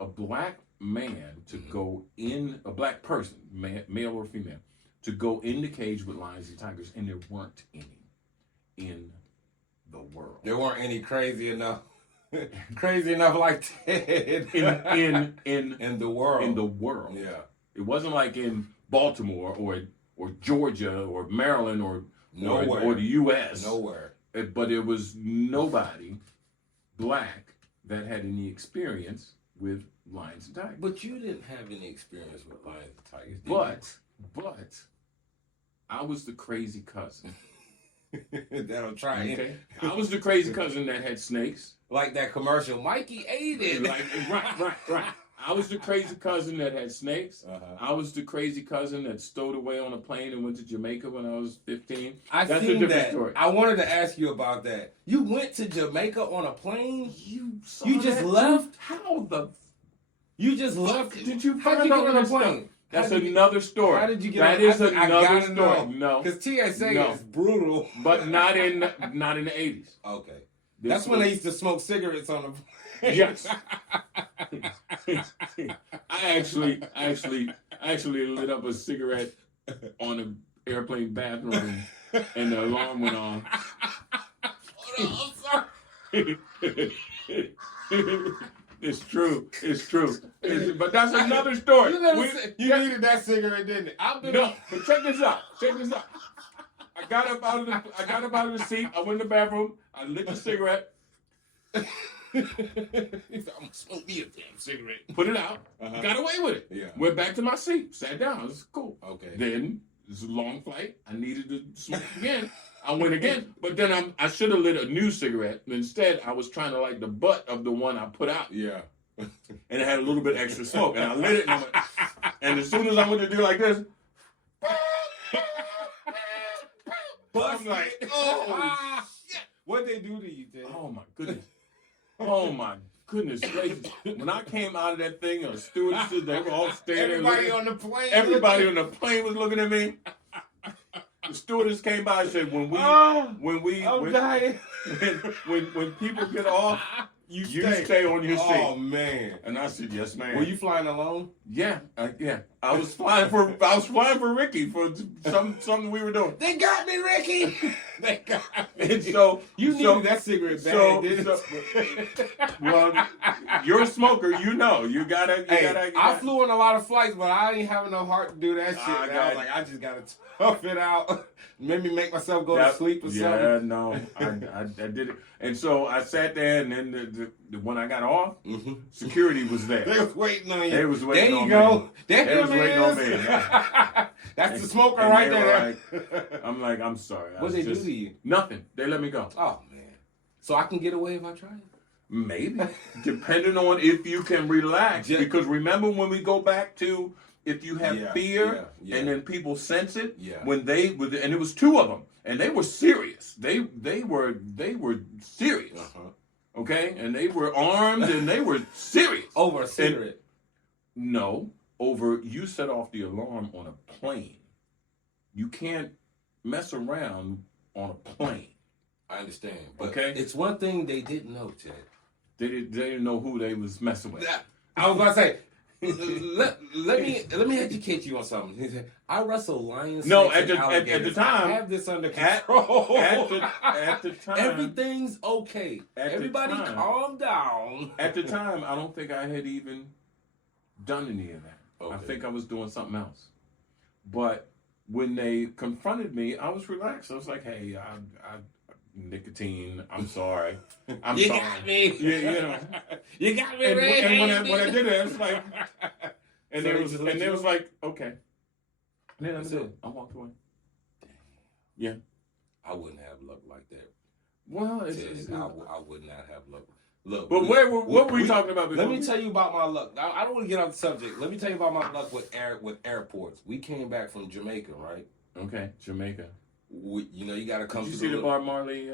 a black man to go in, a black person, male or female, to go in the cage with lions and tigers, and there weren't any in the world. There weren't any crazy enough like Ted in the world. In the world. Yeah. It wasn't like in Baltimore or Georgia or Maryland or the U.S. Nowhere. But it was nobody black that had any experience with lions and tigers. But you didn't have any experience with lions and tigers, did you? But I was the crazy cousin. That'll try Okay? it. I was the crazy cousin that had snakes. Like that commercial, Mikey ate it. Right. I was the crazy cousin that had snakes. Uh-huh. I was the crazy cousin that stowed away on a plane and went to Jamaica when I was 15. That's a different story. I wanted to ask you about that. You went to Jamaica on a plane? You just left? You just left? Did you How'd you get on a plane? That's another story. How did you get that on? Is another story. No. Because TSA is brutal. But not in the 80s. Okay. That's when they used to smoke cigarettes on the plane. Yes. I actually lit up a cigarette on an airplane bathroom and the alarm went on. Hold on, I'm sorry. It's true. But that's another story. You needed that cigarette, didn't it? But check this out. I got up out of the seat. I went in the bathroom. I lit the cigarette. I'm gonna smoke me a damn cigarette. Put it out. Uh-huh. Got away with it. Yeah. Went back to my seat. Sat down. It was cool. Okay. Then it was a long flight. I needed to smoke again. I went again, but then I should have lit a new cigarette. Instead, I was trying to light the butt of the one I put out. Yeah. And it had a little bit extra smoke. And I lit it, and as soon as I went to do like this, I'm like, oh, shit. What'd they do to you, Ted? Oh, my goodness gracious. When I came out of that thing, the stewardesses, they were all standing there. Everybody on the plane was looking at me. The stewardess came by and said, when people get off, you stay on your seat. Oh man! And I said, yes, ma'am. Were you flying alone? Yeah. I was flying for Ricky for something we were doing. They got me, Ricky. They got me. And so you needed that cigarette bad, didn't you? Well, you're a smoker. You know. You gotta. I flew on a lot of flights, but I ain't having no heart to do that shit. I was like, I just gotta tough it out. Maybe make myself go to sleep or something. Yeah, no, I did it. And so I sat there, and then when I got off, security was there. They was waiting on you. They was waiting on me. There you go. They was waiting on me. That's the smoker And right they there. were like, I'm like, I'm sorry. What they do to you? Nothing. They let me go. Oh man. So I can get away if I try it? Maybe. Depending on if you can relax. Because remember when we go back to if you have fear and then people sense it? Yeah. When they and it was two of them. And they were serious. They were serious. Okay? And they were armed and they were serious. Over a cigarette. No. Over you set off the alarm on a plane. You can't mess around on a plane. I understand. But okay? It's one thing they didn't know, Ted. They didn't know who they was messing with. I was about to say, let me educate you on something. I wrestle lions. No, at the time, I have this under control. At the time, everything's okay. Everybody, calm down. At the time, I don't think I had even done any of that. Okay. I think I was doing something else. But when they confronted me, I was relaxed. I was like, "Hey, I nicotine. I'm sorry. I'm you sorry. Got me. You know, you got me. And when I did it, I was like, and it was like, okay. And then I walked away. Yeah. I wouldn't have luck like that. Well, I would not have luck. Look, but what were we talking about before? Let me tell you about my luck. I don't want to get off the subject. Let me tell you about my luck with airports. We came back from Jamaica, right? Okay, Jamaica. You got to come. Did you see the Bob Marley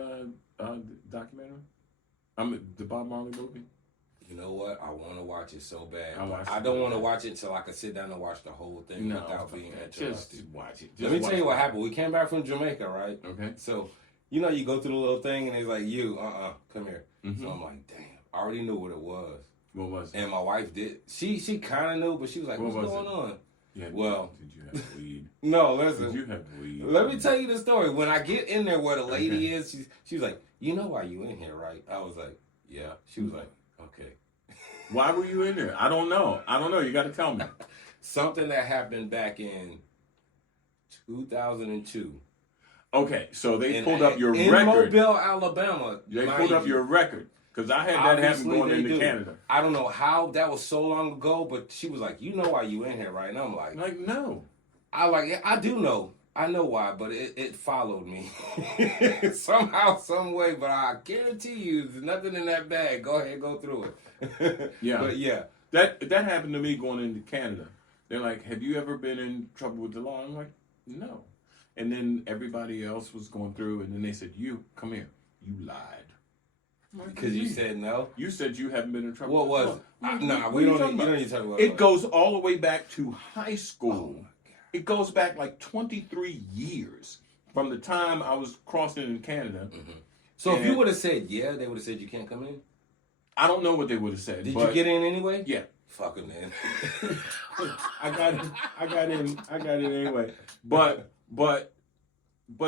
documentary? The Bob Marley movie. You know what? I want to watch it so bad. I don't want to watch it until I can sit down and watch the whole thing without being interrupted. Just watch it. Let me tell you what happened. We came back from Jamaica, right? Okay. So, you go through the little thing and it's like, come here. Mm-hmm. So I'm like, damn, I already knew what it was. What was it? And my wife did. She kind of knew, but she was like, what's going on? Yeah. Well, did you have weed? No, listen. Did you have weed? Let me tell you the story. When I get in there where the lady is, she was like, you know why you in here, right? I was like, yeah. She was like, okay. Why were you in there? I don't know. You got to tell me. Something that happened back in 2002. Okay, so they pulled up your in record. In Mobile, Alabama. They pulled up your record. Because I had that happen going into Canada. I don't know how that was so long ago, but she was like, you know why you in here, right? And I'm like, no. I do know. I know why, but it followed me. Somehow, some way, but I guarantee you there's nothing in that bag. Go ahead, go through it. Yeah. But yeah. That happened to me going into Canada. They're like, have you ever been in trouble with the law? I'm like, no. And then everybody else was going through, and then they said, come here. You lied. Because you said no? You said you haven't been in trouble. What was it? We don't need to talk about it. It goes all the way back to high school. Oh, it goes back like 23 years from the time I was crossing in Canada. Mm-hmm. So if you would have said yeah, they would have said you can't come in? I don't know what they would have said. Did you get in anyway? Yeah. Fuck it, man. I got in anyway. But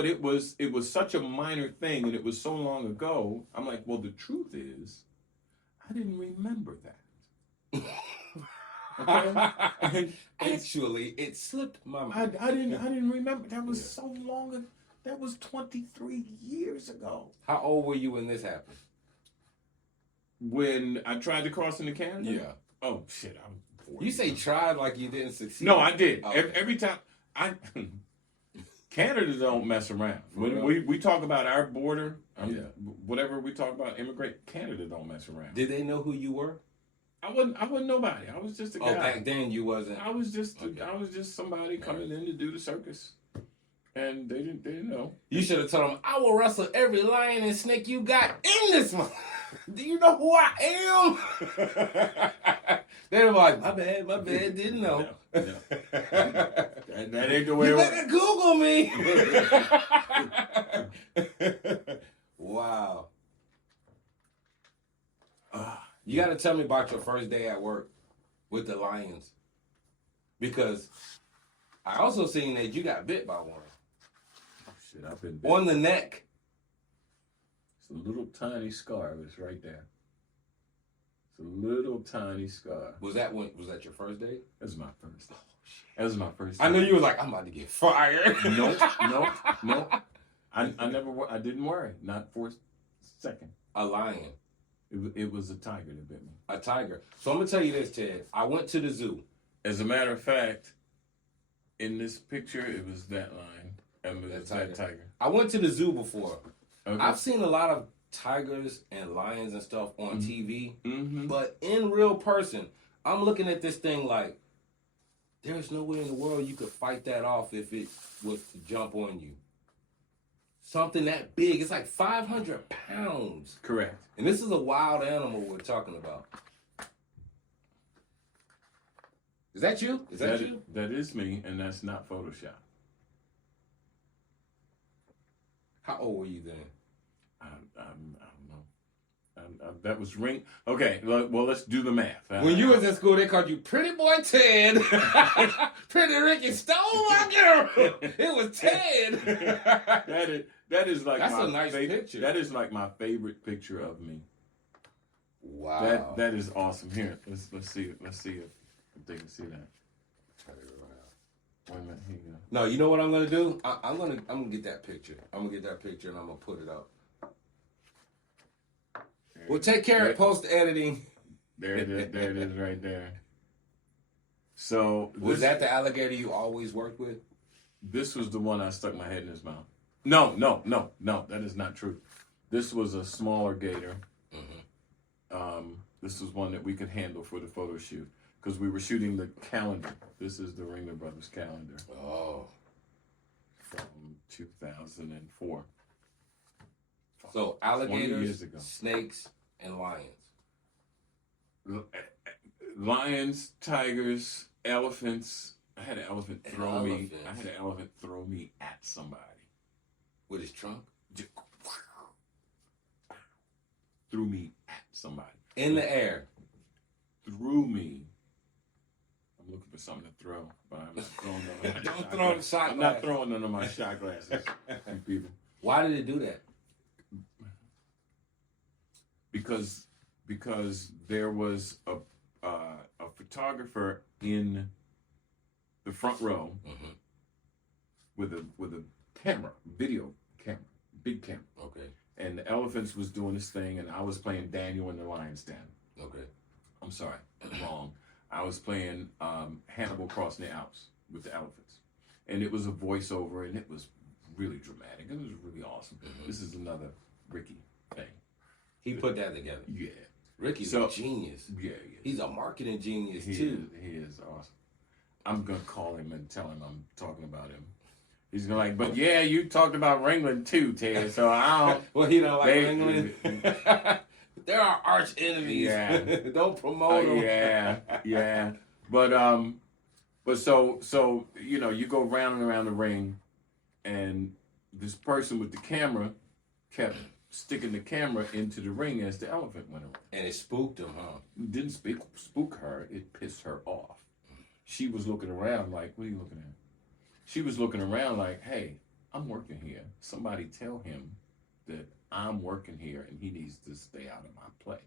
it was such a minor thing, and it was so long ago. I'm like, well, the truth is, I didn't remember that. Okay? Actually, it slipped my mind. I didn't remember. That was so long ago. That was 23 years ago. How old were you when this happened? When I tried to cross into Canada? Yeah. Oh shit! I was 40. You say tried like you didn't succeed. No, I did. Okay. Every time Canada don't mess around. When we talk about our border, whatever we talk about immigrant, Canada don't mess around. Did they know who you were? I wasn't nobody. I was just a guy. Oh, back then you wasn't. I was just somebody coming in to do the circus, and they didn't know. You should have told them, I will wrestle every lion and snake you got in this month. Do you know who I am? They were like, my bad, didn't know. No. That ain't the way. You better Google me. Wow. You got to tell me about your first day at work with the lions. Because I also seen that you got bit by one. Oh, shit, I've been bit. On the neck. It's a little tiny scar. It's right there. It's a little tiny scar. Was that your first day? That was my first day. That was my first day. I knew you was like, I'm about to get fired. No. I didn't worry. Not for a second. A lion. It was a tiger that bit me. A tiger. So I'm gonna tell you this, Ted. I went to the zoo. As a matter of fact, in this picture, it was that lion. And it was that tiger. I went to the zoo before. Okay. I've seen a lot of tigers and lions and stuff on TV, Mm-hmm. but in real person, I'm looking at this thing like, there's no way in the world you could fight that off if it was to jump on you. Something that big, it's like 500 pounds. Correct. And this is a wild animal we're talking about. Is that you? Is that you? That is me, and that's not Photoshop. How old were you then? I don't know. That was ring. Okay, well, let's do the math. When you was in school, they called you Pretty Boy Ted. Pretty Ricky stole my girl. It was Ted. that is like that's a nice picture. That is like my favorite picture of me. Wow. That is awesome. Here, let's see it. Let's see if they can see that. Wait a minute. Here you go. No, you know what I'm gonna do? I'm gonna get that picture. I'm gonna get that picture and I'm gonna put it up. Well, take care of post editing. There it is. There it is, right there. So was that the alligator you always worked with? This was the one I stuck my head in his mouth. No, that is not true. This was a smaller gator. Mm-hmm. This was one that we could handle for the photo shoot because we were shooting the calendar. This is the Ringler Brothers calendar. Oh, from 2004. So alligators, snakes, and lions. Lions, tigers, elephants. I had an elephant throw me. I had an elephant throw me at somebody with his trunk. Threw me at somebody in the air. Threw me. I'm looking for something to throw, but I'm not throwing none of my Don't throw the shot. I'm not throwing none of my shot glasses. You people. Why did it do that? Because there was a photographer in the front row with a camera, video camera, big camera. Okay. And the elephants was doing this thing, and I was playing Daniel in the Lion's Den. Okay. I'm sorry, wrong. I was playing Hannibal crossing the Alps with the elephants, and it was a voiceover, and it was really dramatic. It was really awesome. Mm-hmm. This is another Ricky thing. He put that together. Yeah. Ricky's a genius. Yeah. He's a marketing genius too. He is awesome. I'm gonna call him and tell him I'm talking about him. He's gonna like, but yeah, you talked about Ringling too, Ted. So I don't. Well, he don't like Ringling. They're our arch enemies. Yeah. Don't promote them. Yeah. But so you go round and around the ring, and this person with the camera kept sticking the camera into the ring as the elephant went around. And it spooked him, huh? It didn't spook her. It pissed her off. She was looking around like, what are you looking at? She was looking around like, hey, I'm working here. Somebody tell him that I'm working here and he needs to stay out of my place.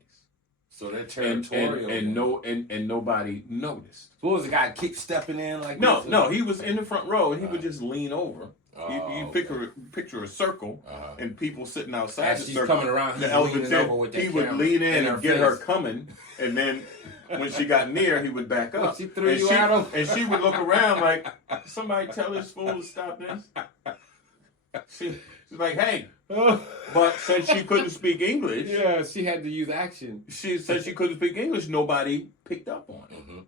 So they're territorial. And nobody noticed. So what was the guy keep stepping in like No, this? no, he was in the front row and he would just lean over. You picture a circle and people sitting outside as the she's circle. Coming around, the elephant he would lean in and get her coming, and then when she got near, he would back up. She threw you at him, and she would look around like, somebody tell this fool to stop this. She's like, hey, but since she couldn't speak English, yeah, she had to use action. Since she couldn't speak English, nobody picked up on it,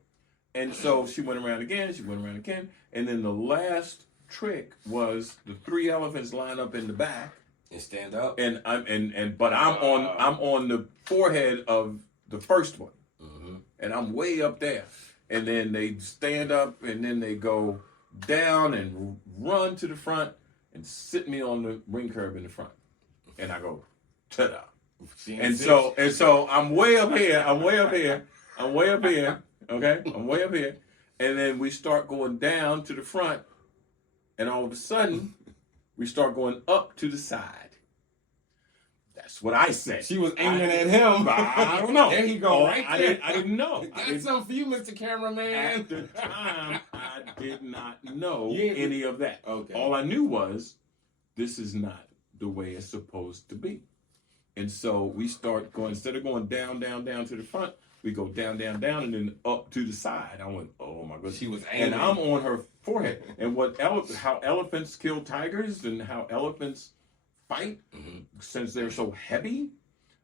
and so she went around again. And then the last trick was the three elephants line up in the back and stand up, and I'm on the forehead of the first one, and I'm way up there, and then they stand up and then they go down and run to the front and sit me on the ring curb in the front, and I go ta-da, and so I'm way up here, okay, I'm way up here, and then we start going down to the front. And all of a sudden, we start going up to the side. That's what I said. She was aiming at him. I don't know. There he go, right there. I didn't know. Got something for you, Mr. Cameraman. At the time, I did not know any of that. Okay. All I knew was, this is not the way it's supposed to be. And so we start going, instead of going down, down, down to the front, we go down, down, down, and then up to the side. I went, oh my goodness. She was angry. And I'm on her forehead. And how elephants kill tigers and how elephants fight, since they're so heavy,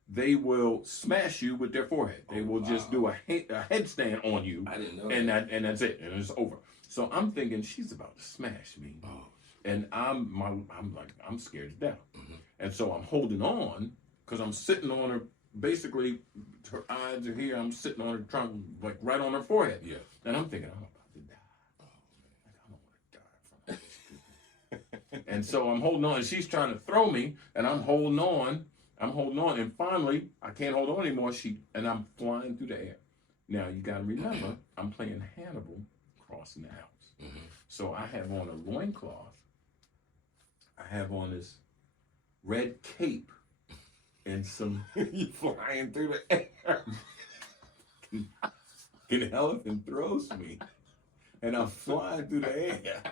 they will smash you with their forehead. They will just do a headstand on you. I didn't know and that's it. And it's over. So I'm thinking she's about to smash me. Oh. And I'm scared to death. And so I'm holding on because I'm sitting on her. Basically, her eyes are here. I'm sitting on her trunk, like right on her forehead. Yeah. And I'm thinking, I'm about to die. I don't want to die from this. And so I'm holding on. And she's trying to throw me, and I'm holding on. And finally, I can't hold on anymore. And I'm flying through the air. Now you got to remember, I'm playing Hannibal crossing the Alps. So I have on a loincloth. I have on this red cape and some. You flying through the air. An elephant throws me, and I'm flying through the air.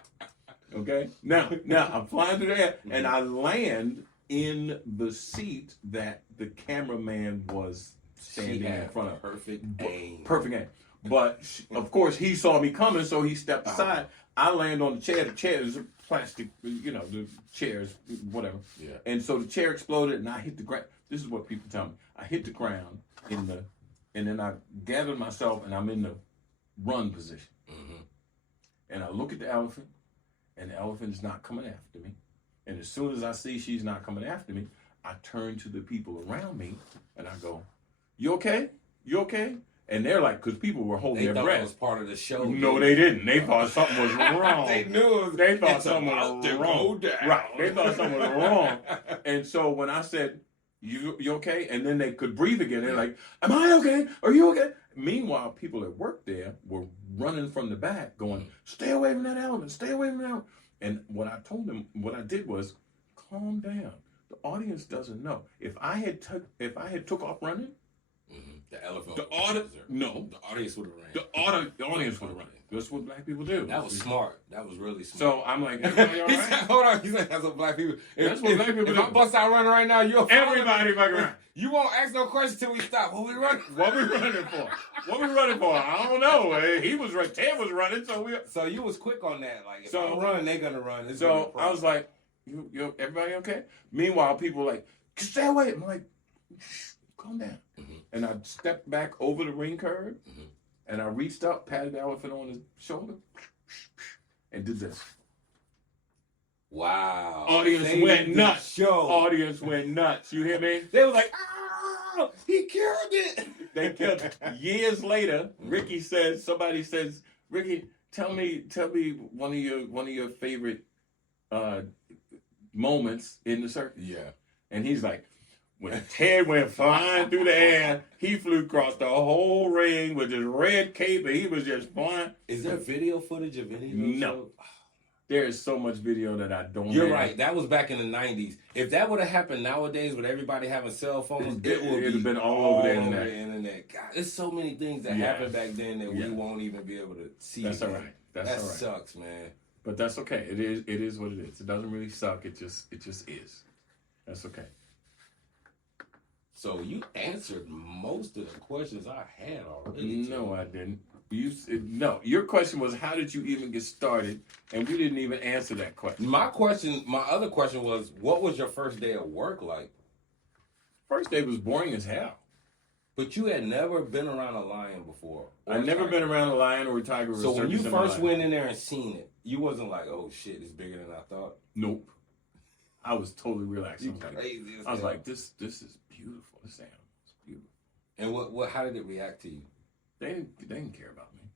Okay, now I'm flying through the air, and I land in the seat that the cameraman was standing in front of. Perfect aim. Perfect aim. But of course, he saw me coming, so he stepped aside. I land on the chair. The chair is plastic, the chairs, whatever. Yeah. And so the chair exploded, and I hit the ground. This is what people tell me. I hit the ground and then I gathered myself, and I'm in the run position. And I look at the elephant, and the elephant is not coming after me. And as soon as I see she's not coming after me, I turn to the people around me, and I go, "You okay? You okay?" And they're like, because people were holding their breath. They thought it was part of the show. No, they didn't. They thought something was wrong. They knew. They thought something was wrong. Down. Right. They thought something was wrong. And so when I said, you okay? And then they could breathe again. They're like, am I okay? Are you okay? Meanwhile, people at work there were running from the back going, stay away from that elephant. Stay away from that elephant. And what I told them, what I did was, calm down. The audience doesn't know. If I had took off running, the elephant. The audience would have ran. The audience would have run. That's what black people do. That was smart. That was really smart. So I'm like, everybody all right? Hold on. He said that's what black people. That's what black people do. If I bust out running right now, everybody fucking run. You won't ask no questions till we stop. What we running? What we running for? What we running for? I don't know. He was right. Ted was running, so we. So you was quick on that. Like if I'm running, they gonna run. So I was like, you everybody okay? Meanwhile, people were like, stay away. I'm like, shh, calm down. And I stepped back over the ring curve, and I reached up, patted the elephant on his shoulder, and did this. Wow. Audience went nuts. Audience went nuts. You hear me? They were like, oh, he killed it. They killed it. Years later, somebody says, Ricky, tell me one of your favorite moments in the circus. Yeah. And he's like, when Ted went flying through the air, he flew across the whole ring with his red cape, and he was just flying. Is there video footage of any of those? No. There is so much video that I don't You're have. right. That was back in the 90s. If that would have happened nowadays with everybody having cell phones, it would have been all over the internet. God, there's so many things that happened back then that we won't even be able to see. That's all right. That all right. Sucks, man. But that's okay. It is what it is. It doesn't really suck. It just is. That's okay. So you answered most of the questions I had already. No, I didn't. Your question was, how did you even get started? And we didn't even answer that question. My other question was, what was your first day of work like? First day was boring as hell. But you had never been around a lion before. I've never been around a lion or a tiger or a circus. So when you first went in there and seen it, you wasn't like, oh shit, it's bigger than I thought? Nope. I was totally relaxed. I was like, this is beautiful. This animal is beautiful. And how did it react to you? They didn't care about me.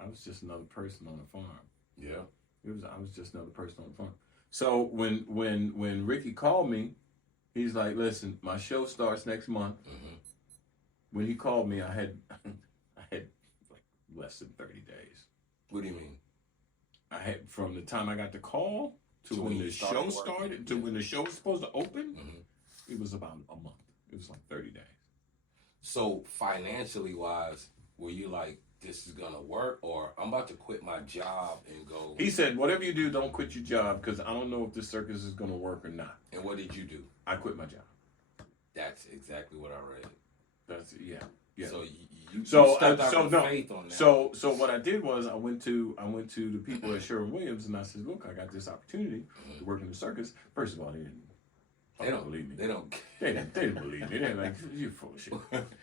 I was just another person on the farm. Yeah. I was just another person on the farm. So when Ricky called me, he's like, listen, my show starts next month. When he called me, I had like less than 30 days. What do you mean? I had, from the time I got the call to when the show started, to when the show was supposed to open, it was about a month. It was like 30 days. So financially wise, were you like, this is gonna work, or I'm about to quit my job and go? He said, whatever you do, don't quit your job, because I don't know if this circus is gonna work or not. And what did you do? I quit my job. That's exactly what I read. That's yeah. Yeah. So you So stepped out so with no. faith on that. So what I did was I went to the people at Sherwin-Williams and I said, look, I got this opportunity to work in the circus. First of all, they don't believe me. They don't. They didn't believe me. They're like, you're full of shit.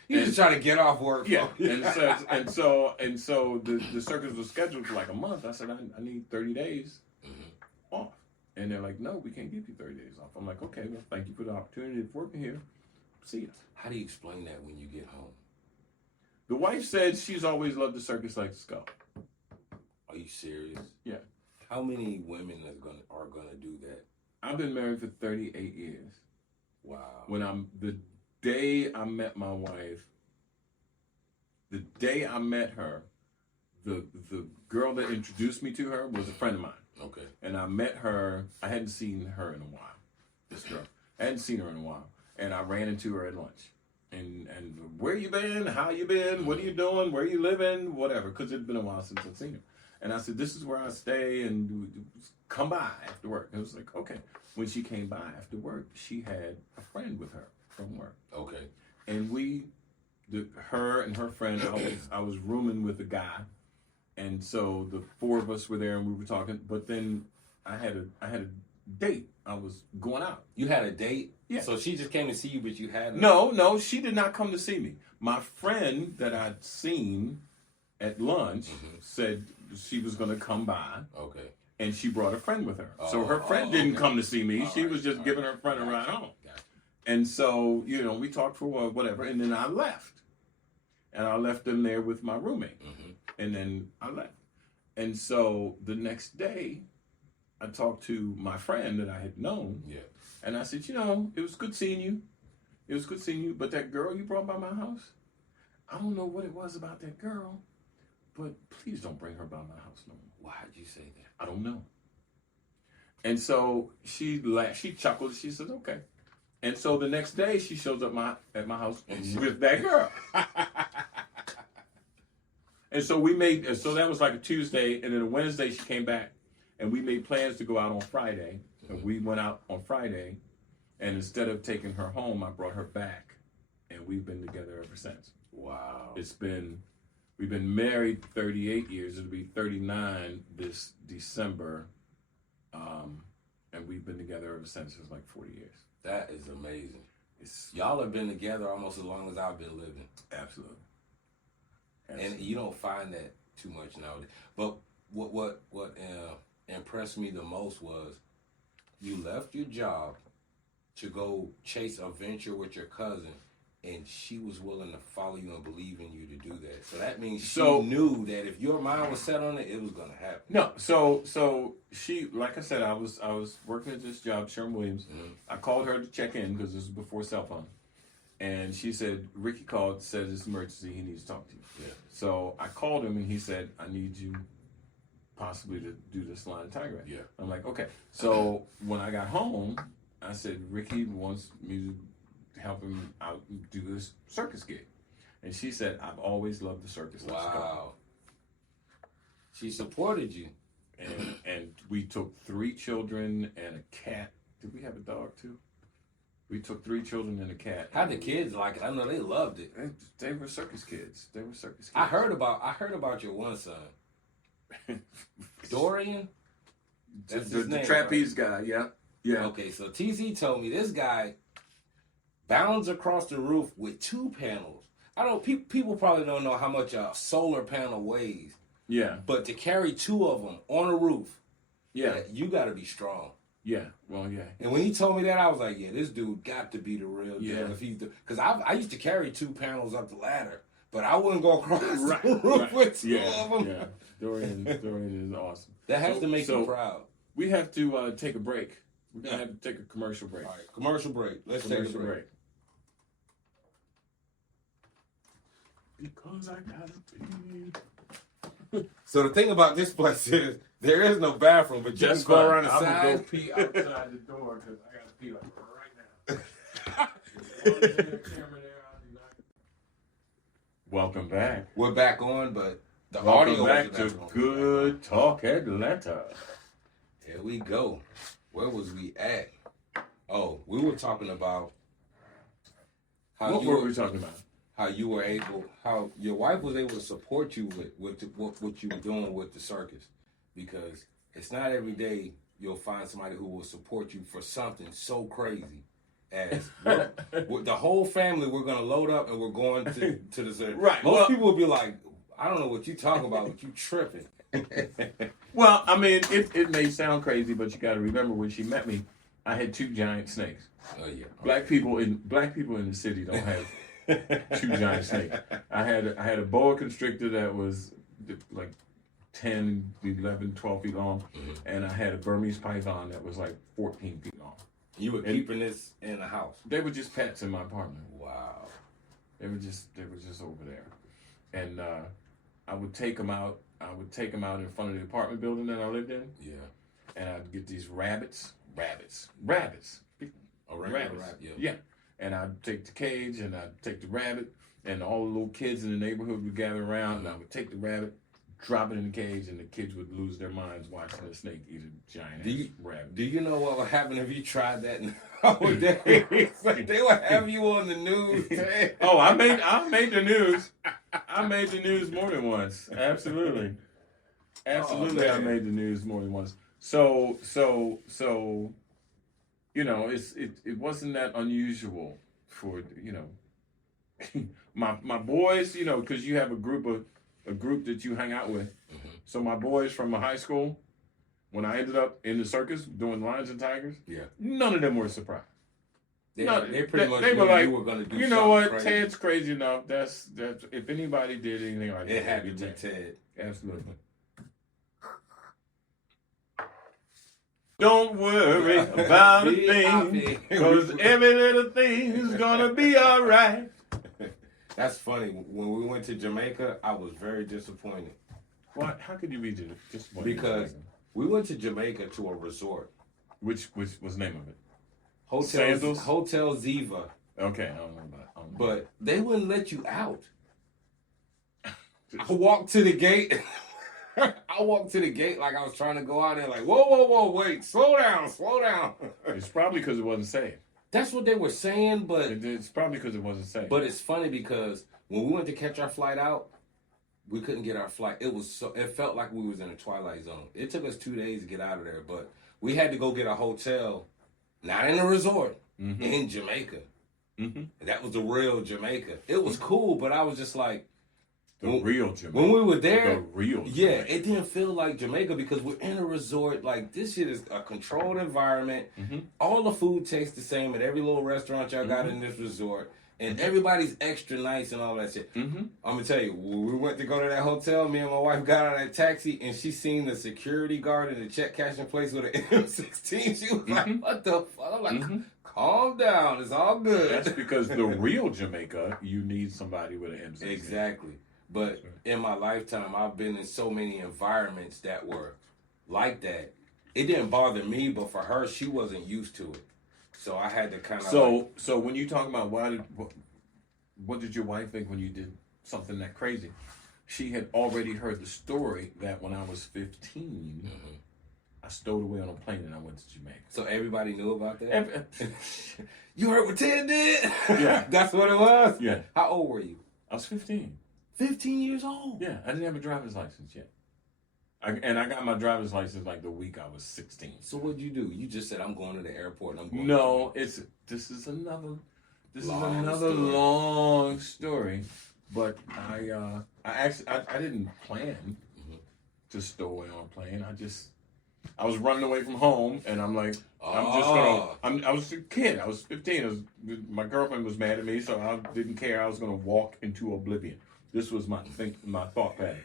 You just trying to get off work. Yeah. and so the circus was scheduled for like a month. I said, I need 30 days off. And they're like, no, we can't give you 30 days off. I'm like, okay, well, thank you for the opportunity of working here. See ya. How do you explain that when you get home? The wife said she's always loved the circus like the skull. Are you serious? Yeah. How many women are gonna do that? I've been married for 38 years. Wow. The day I met my wife, the day I met her, the girl that introduced me to her was a friend of mine. Okay. And I met her, I hadn't seen her in a while, this girl. I hadn't seen her in a while. And I ran into her at lunch. And where you been? How you been? What are you doing? Where you living? Whatever, because it'd been a while since I'd seen her. And I said, this is where I stay, and come by after work. And it was like, okay. When she came by after work, she had a friend with her from work. Okay. And her and her friend, I was rooming with a guy. And so the four of us were there and we were talking, but then I had a date. I was going out. You had a date? Yeah. So she just came to see you, but you had No, she did not come to see me. My friend that I'd seen at lunch said she was going to come by. Okay. And she brought a friend with her. So her friend didn't come to see me. She was just giving her friend a ride home. Gotcha. And so, we talked for a while, whatever, and then I left. And I left them there with my roommate. And then I left. And so the next day, I talked to my friend that I had known. Yeah. And I said, it was good seeing you. It was good seeing you. But that girl you brought by my house, I don't know what it was about that girl, but please don't bring her by my house no more. Why'd you say that? I don't know. And so she chuckled. She said, okay. And so the next day she shows up at my house with that girl. And so so that was like a Tuesday, and then a Wednesday she came back, and we made plans to go out on Friday. And we went out on Friday, and instead of taking her home, I brought her back, and we've been together ever since. Wow. We've been married 38 years. It'll be 39 this December, and we've been together ever since. It's like 40 years. That is amazing. Y'all have been together almost as long as I've been living. Absolutely. And you don't find that too much nowadays. But what impressed me the most was you left your job to go chase a venture with your cousin, and she was willing to follow you and believe in you to do that. So that means she knew that if your mind was set on it, it was going to happen. No, so she, like I said, I was working at this job, Sherwin-Williams. I called her to check in because this was before cell phone. And she said, Ricky called, said it's an emergency, he needs to talk to you. Yeah. So I called him and he said, I need you possibly to do this Lion Tiger act. Yeah. I'm like, okay. So when I got home, I said, Ricky wants me to help him out and do this circus gig. And she said, I've always loved the circus. Let's go. She supported you. And we took 3 children and a cat. Did we have a dog too? We took 3 children and a cat. How'd the kids like it? I know they loved it. They were circus kids. I heard about your one son. Dorian? That's his name, the trapeze guy, yeah. Yeah. Okay, so TZ told me this guy bounds across the roof with 2 panels. People probably don't know how much a solar panel weighs. Yeah. But to carry 2 of them on a roof, you got to be strong. Yeah, well, yeah. And when he told me that, I was like, yeah, this dude got to be the real deal. Because I used to carry 2 panels up the ladder, but I wouldn't go across the roof with 2 of them. Yeah, Dorian is awesome. That has to make you proud. We have to take a break. We're going to have to take a commercial break. All right, commercial break. Let's take a break. Because I got to pee. So the thing about this place is there is no bathroom, but just go around the side. I'm going to go pee outside the door because I got to pee like right now. Welcome back. We're back on, but the Welcome audio back to Good Talk Atlanta. Here we go. Where was we at? Oh, we were talking about What were we talking about? How your wife was able to support you with what you were doing with the circus, because it's not every day you'll find somebody who will support you for something so crazy as with the whole family. We're gonna load up and we're going to the circus. Right. Most people will be like, I don't know what you talking about, but you tripping. Well, I mean, it may sound crazy, but you got to remember when she met me, I had 2 giant snakes. Oh yeah. Black people in the city don't have 2 giant snakes. I had a boa constrictor that was like 10, 11, 12 feet long, and I had a Burmese python that was like 14 feet long. You were keeping this in the house? They were just pets in my apartment. Wow. They were just over there, and I would take them out. I would take them out in front of the apartment building that I lived in. Yeah. And I'd get these rabbits. A rabbit. Yeah. And I'd take the cage and I'd take the rabbit, and all the little kids in the neighborhood would gather around, and I would take the rabbit, drop it in the cage, and the kids would lose their minds watching the snake eat a giant rabbit. Do you know what would happen if you tried that nowadays? They would have you on the news. Oh, I made the news. I made the news more than once. Absolutely. Absolutely, I made the news more than once. So, you know, it wasn't that unusual for, you know, my boys, you know, because you have a group that you hang out with. Mm-hmm. So my boys from my high school, when I ended up in the circus doing Lions and Tigers, none of them were surprised. They pretty much they were like, you were going to do. You know what? Crazy. Ted's crazy enough. That's if anybody did anything like that, it had to be Ted. Absolutely. Don't worry about a thing, because every little thing is gonna be all right. That's funny. When we went to Jamaica, I was very disappointed. What? How could you be disappointed? Because we went to Jamaica to a resort. Which was the name of it? Hotel Ziva. Okay, I don't know about it. But they wouldn't let you out. I walked to the gate. I walked to the gate like I was trying to go out there like, whoa, wait, slow down. It's probably because it wasn't safe. That's what they were saying, but... It's probably because it wasn't safe. But it's funny because when we went to catch our flight out, we couldn't get our flight. It felt like we was in a twilight zone. It took us 2 days to get out of there, but we had to go get a hotel, not in a resort, in Jamaica. Mm-hmm. That was the real Jamaica. It was cool, but I was just like... real Jamaica. When we were there, the real Jamaica. Yeah, it didn't feel like Jamaica because we're in a resort. Like, this shit is a controlled environment. Mm-hmm. All the food tastes the same at every little restaurant y'all got in this resort. And everybody's extra nice and all that shit. Mm-hmm. I'm going to tell you, when we went to go to that hotel, me and my wife got out of that taxi, and she seen the security guard in the check cashing place with an M16. She was like, what the fuck? I'm like, calm down. It's all good. That's because the real Jamaica, you need somebody with an M16. Exactly. But in my lifetime, I've been in so many environments that were like that. It didn't bother me, but for her, she wasn't used to it. So I had to kind of... So when you talk about what did your wife think when you did something that crazy? She had already heard the story that when I was 15, I stowed away on a plane and I went to Jamaica. So everybody knew about that? You heard what Ted did? Yeah. That's what it was? Yeah. How old were you? I was 15. 15 years old? Yeah, I didn't have a driver's license yet. I got my driver's license like the week I was 16. So what'd you do? You just said, I'm going to the airport. This is another long story. But I didn't plan to stow away on a plane. I was running away from home, and I'm like, I was a kid. I was 15. My girlfriend was mad at me, so I didn't care. I was gonna walk into oblivion. This was my thought pattern.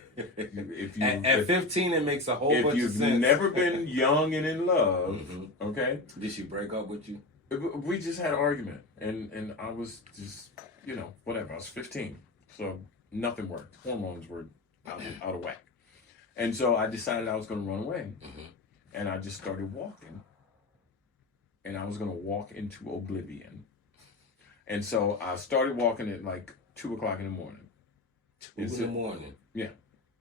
At 15, it makes a whole bunch of sense. If you've never been young and in love, okay? Did she break up with you? We just had an argument, and I was just, whatever. I was 15, so nothing worked. Hormones were out of whack. And so I decided I was going to run away. And I just started walking. And I was going to walk into oblivion. And so I started walking at like 2 o'clock in the morning. 2 in the morning? Yeah.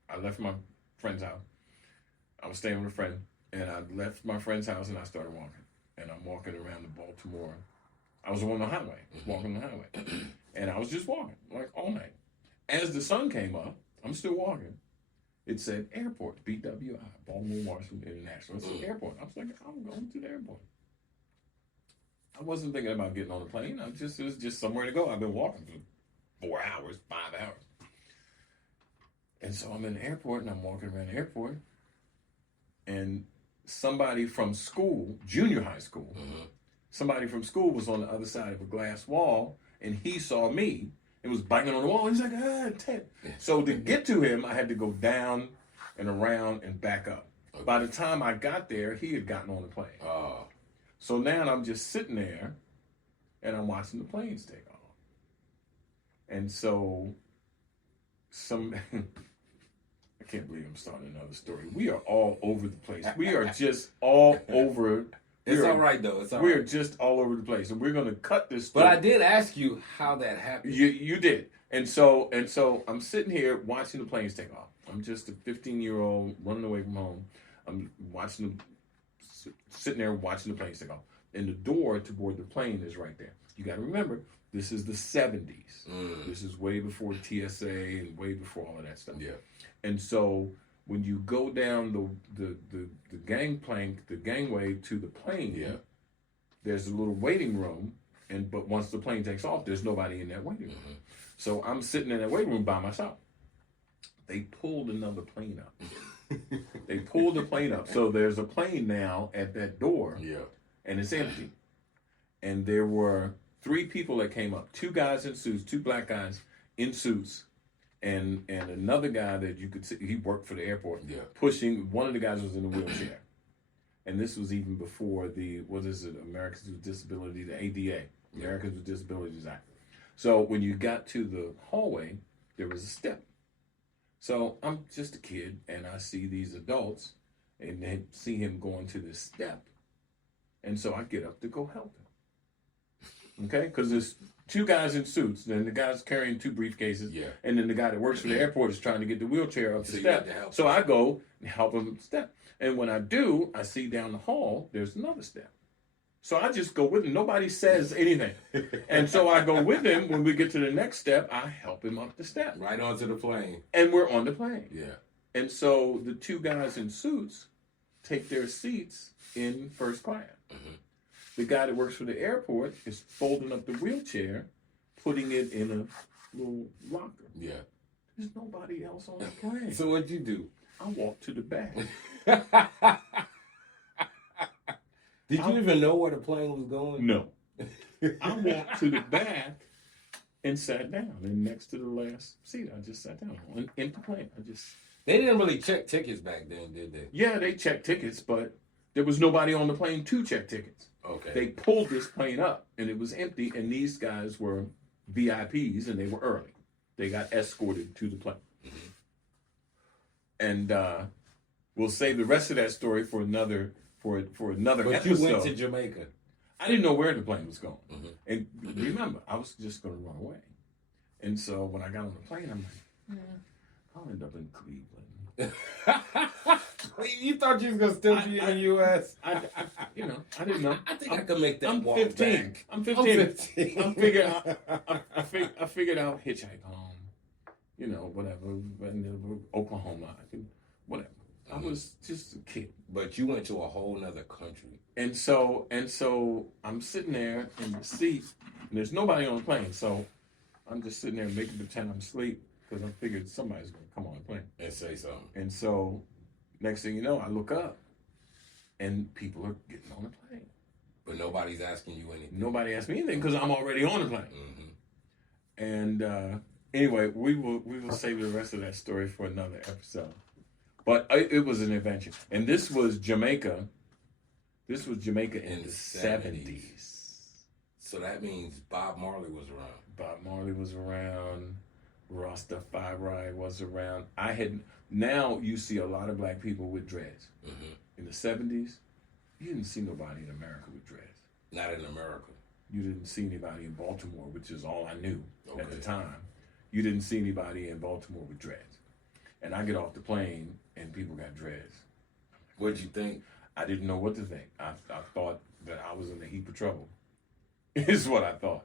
I left my friend's house. I was staying with a friend. And I left my friend's house and I started walking. And I'm walking around the Baltimore. I was on the highway. Walking on the highway. And I was just walking, like all night. As the sun came up, I'm still walking. It said airport, BWI, Baltimore Washington International. It said airport. I was like, I'm going to the airport. I wasn't thinking about getting on the plane. It was just somewhere to go. I've been walking for 4 hours, 5 hours. And so I'm in the airport and I'm walking around the airport. And somebody from school, junior high school, somebody from school was on the other side of a glass wall and he saw me and was banging on the wall. He's like, Ted. So to get to him, I had to go down and around and back up. Okay. By the time I got there, he had gotten on the plane. So now I'm just sitting there and I'm watching the planes take off. And so I can't believe I'm starting another story. We are all over the place. We are just all over. It's all right, though. It's all We're right. just all over the place. And we're going to cut this story. But I did ask you how that happened. You did. And so I'm sitting here watching the planes take off. I'm just a 15-year-old running away from home. I'm sitting there watching the planes take off. And the door to board the plane is right there. You got to remember, this is the 70s. This is way before TSA and way before all of that stuff. Yeah. And so when you go down the gangplank, the gangway to the plane, there's a little waiting room. But once the plane takes off, there's nobody in that waiting room. So I'm sitting in that waiting room by myself. They pulled another plane up. They pulled the plane up. So there's a plane now at that door. Yeah. And it's empty. And there were 3 people that came up. 2 guys in suits, 2 black guys in suits. And another guy that you could see, he worked for the airport, pushing, one of the guys was in a wheelchair. And this was even before Americans with Disability, the ADA, Americans with Disabilities Act. So when you got to the hallway, there was a step. So I'm just a kid, and I see these adults, and they see him going to this step. And so I get up to go help him. Okay? Because there's 2 guys in suits, then the guy's carrying 2 briefcases, and then the guy that works for the airport is trying to get the wheelchair up the step. So I go and help him step. And when I do, I see down the hall, there's another step. So I just go with him. Nobody says anything. And so I go with him. When we get to the next step, I help him up the step. Right onto the plane. And we're on the plane. Yeah. And so the 2 guys in suits take their seats in first class. The guy that works for the airport is folding up the wheelchair, putting it in a little locker. Yeah. There's nobody else on the plane. So what'd you do? I walked to the back. Did you even know where the plane was going? No. I walked to the back and sat down. And next to the last seat, I just sat down on an empty plane. They didn't really check tickets back then, did they? Yeah, they checked tickets, but there was nobody on the plane to check tickets. Okay. They pulled this plane up, and it was empty, and these guys were VIPs, and they were early. They got escorted to the plane. And we'll save the rest of that story for another But episode. you went to Jamaica. I didn't know where the plane was going. And remember, I was just going to run away. And so when I got on the plane, I'm like, I'll end up in Cleveland. You thought you was going to still be in the U.S.? I didn't know. I think I could make that I'm walk 15. back. I'm 15. I figured out hitchhike home, whatever, Oklahoma, whatever. I was just a kid. But you went to a whole nother country. And so I'm sitting there in the seat, and there's nobody on the plane. So I'm just sitting there making pretend I'm asleep because I figured somebody's going to come on the plane. And say something. And so next thing you know, I look up, and people are getting on the plane. But nobody's asking you anything. Nobody asked me anything because I'm already on the plane. And anyway, we will save the rest of that story for another episode. But it was an adventure. And this was Jamaica. This was Jamaica in the 70s. So that means Bob Marley was around. Bob Marley was around. Rastafari was around. Now you see a lot of black people with dreads. In the 70s, you didn't see nobody in America with dreads. Not in America. You didn't see anybody in Baltimore, which is all I knew at the time. You didn't see anybody in Baltimore with dreads. And I get off the plane, and people got dreads. What'd you think? I didn't know what to think. I thought that I was in a heap of trouble, is what I thought.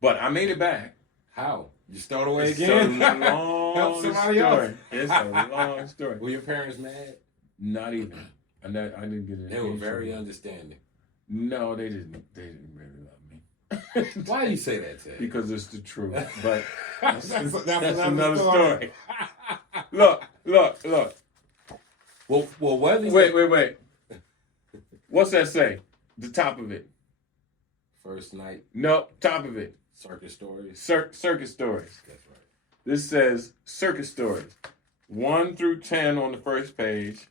But I made it back, How? You start away It's again? a long Help somebody story. else. It's a long story. Were your parents mad? Not even. I didn't get it. They were very understanding. No, they didn't. They didn't really love me. Why do you say that, Ted? Because it's the truth. But that's that's another story. Look. Well, whether Wait. What's that say? The top of it. First night. No, top of it. Circus stories. Circus stories. That's right. This says circus stories. 1 through 10 on the first page.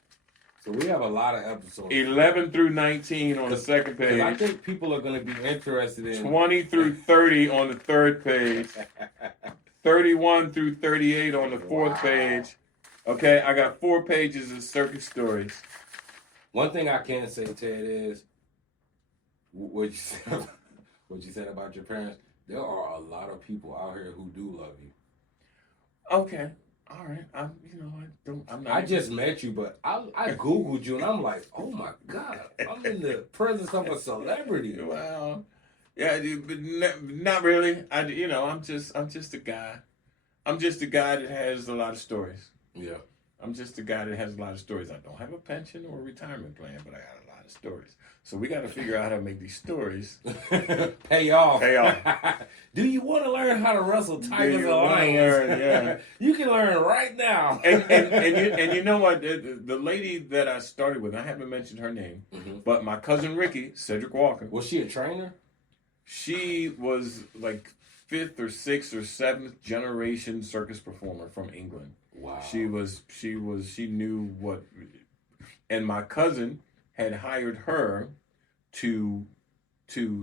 So we have a lot of episodes. 11 through 19 on the second page. I think people are going to be interested in 20 through 30 on the third page. 31 through 38 on the fourth page. Okay, I got 4 pages of circus stories. One thing I can say, Ted, is what you said about your parents. There are a lot of people out here who do love you. Okay, all right. I just met you, but I Googled you and I'm like, oh my God, I'm in the presence of a celebrity. Well, yeah, but not really. I'm just a guy. I'm just a guy that has a lot of stories. Yeah. I'm just a guy that has a lot of stories. I don't have a pension or a retirement plan, but I got a lot of stories. So we got to figure out how to make these stories pay off. Do you want to learn how to wrestle tigers or lions? Yeah. You can learn right now. and you know what? The lady that I started with, I haven't mentioned her name, but my cousin Ricky, Cedric Walker. Was she a trainer? She was like 5th or 6th or 7th generation circus performer from England. Wow. She knew what, and my cousin had hired her to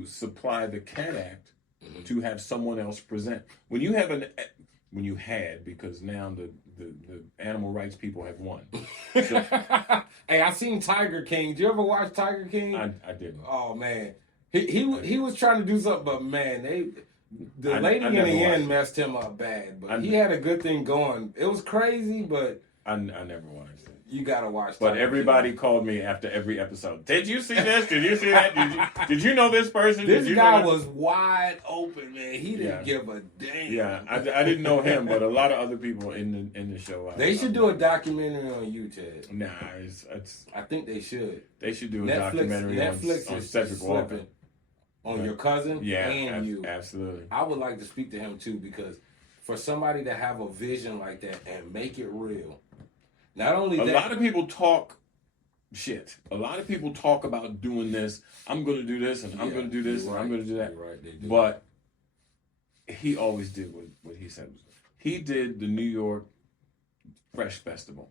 supply the Cat Act to have someone else present. When you had, because now the animal rights people have won. So, hey, I seen Tiger King. Did you ever watch Tiger King? I didn't. Oh man, he was trying to do something, but man, the lady in the end messed him up bad. But he had a good thing going. It was crazy, but I never watched it. You gotta watch. But everybody called me after every episode. Did you see this? Did you see that? Did you know this person? This guy was wide open, man. He didn't give a damn. Yeah, I didn't know him, but a lot of other people in the show. They should do a documentary on you, Ted. Nah, I think they should. They should do a documentary on Cedric Walker. On your cousin and you. Absolutely. I would like to speak to him too, because for somebody to have a vision like that and make it real. Not only that, a lot of people talk shit. A lot of people talk about doing this. I'm going to do this, and I'm going to do this, and I'm going to do that. You're right, they do. But he always did what he said. He did the New York Fresh Festival,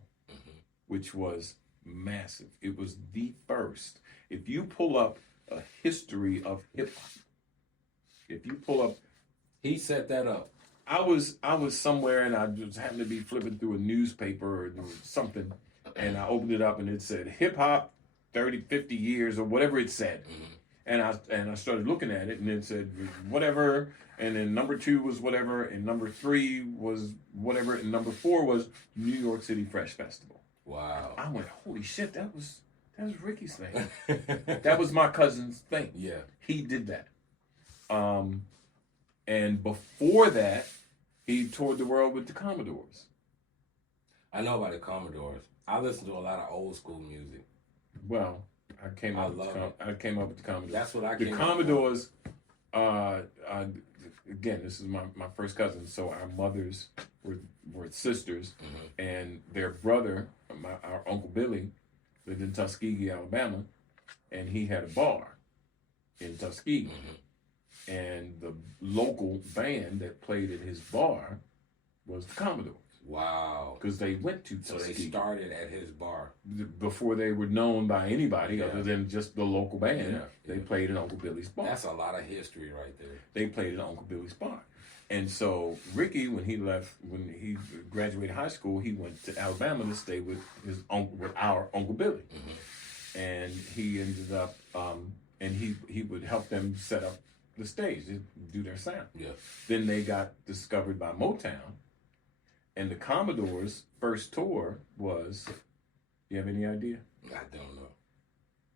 which was massive. It was the first. If you pull up a history of hip hop, he set that up. I was somewhere and I just happened to be flipping through a newspaper or something, and I opened it up and it said hip hop 30, 50 years or whatever it said. And I started looking at it and it said whatever, and then number 2 was whatever, and number 3 was whatever, and number 4 was New York City Fresh Festival. Wow. I went, holy shit, that was Ricky's thing. That was my cousin's thing. Yeah. He did that. And before that, he toured the world with the Commodores. I know about the Commodores. I listen to a lot of old school music. Well, I came up with the Commodores. That's what I came up with. The Commodores, again, this is my first cousin, so our mothers were sisters, and their brother, our Uncle Billy, lived in Tuskegee, Alabama, and he had a bar in Tuskegee. And the local band that played at his bar was the Commodores. Wow. Because they went to Tuskegee. So they started at his bar. Before they were known by anybody other than just the local band. They played at Uncle Billy's bar. That's a lot of history right there. They played at Uncle Billy's bar. And so Ricky, when he graduated high school, he went to Alabama to stay with our Uncle Billy. And he ended up, and he would help them set up the stage, do their sound. Yeah. Then they got discovered by Motown, and the Commodores' first tour was, you have any idea? I don't know.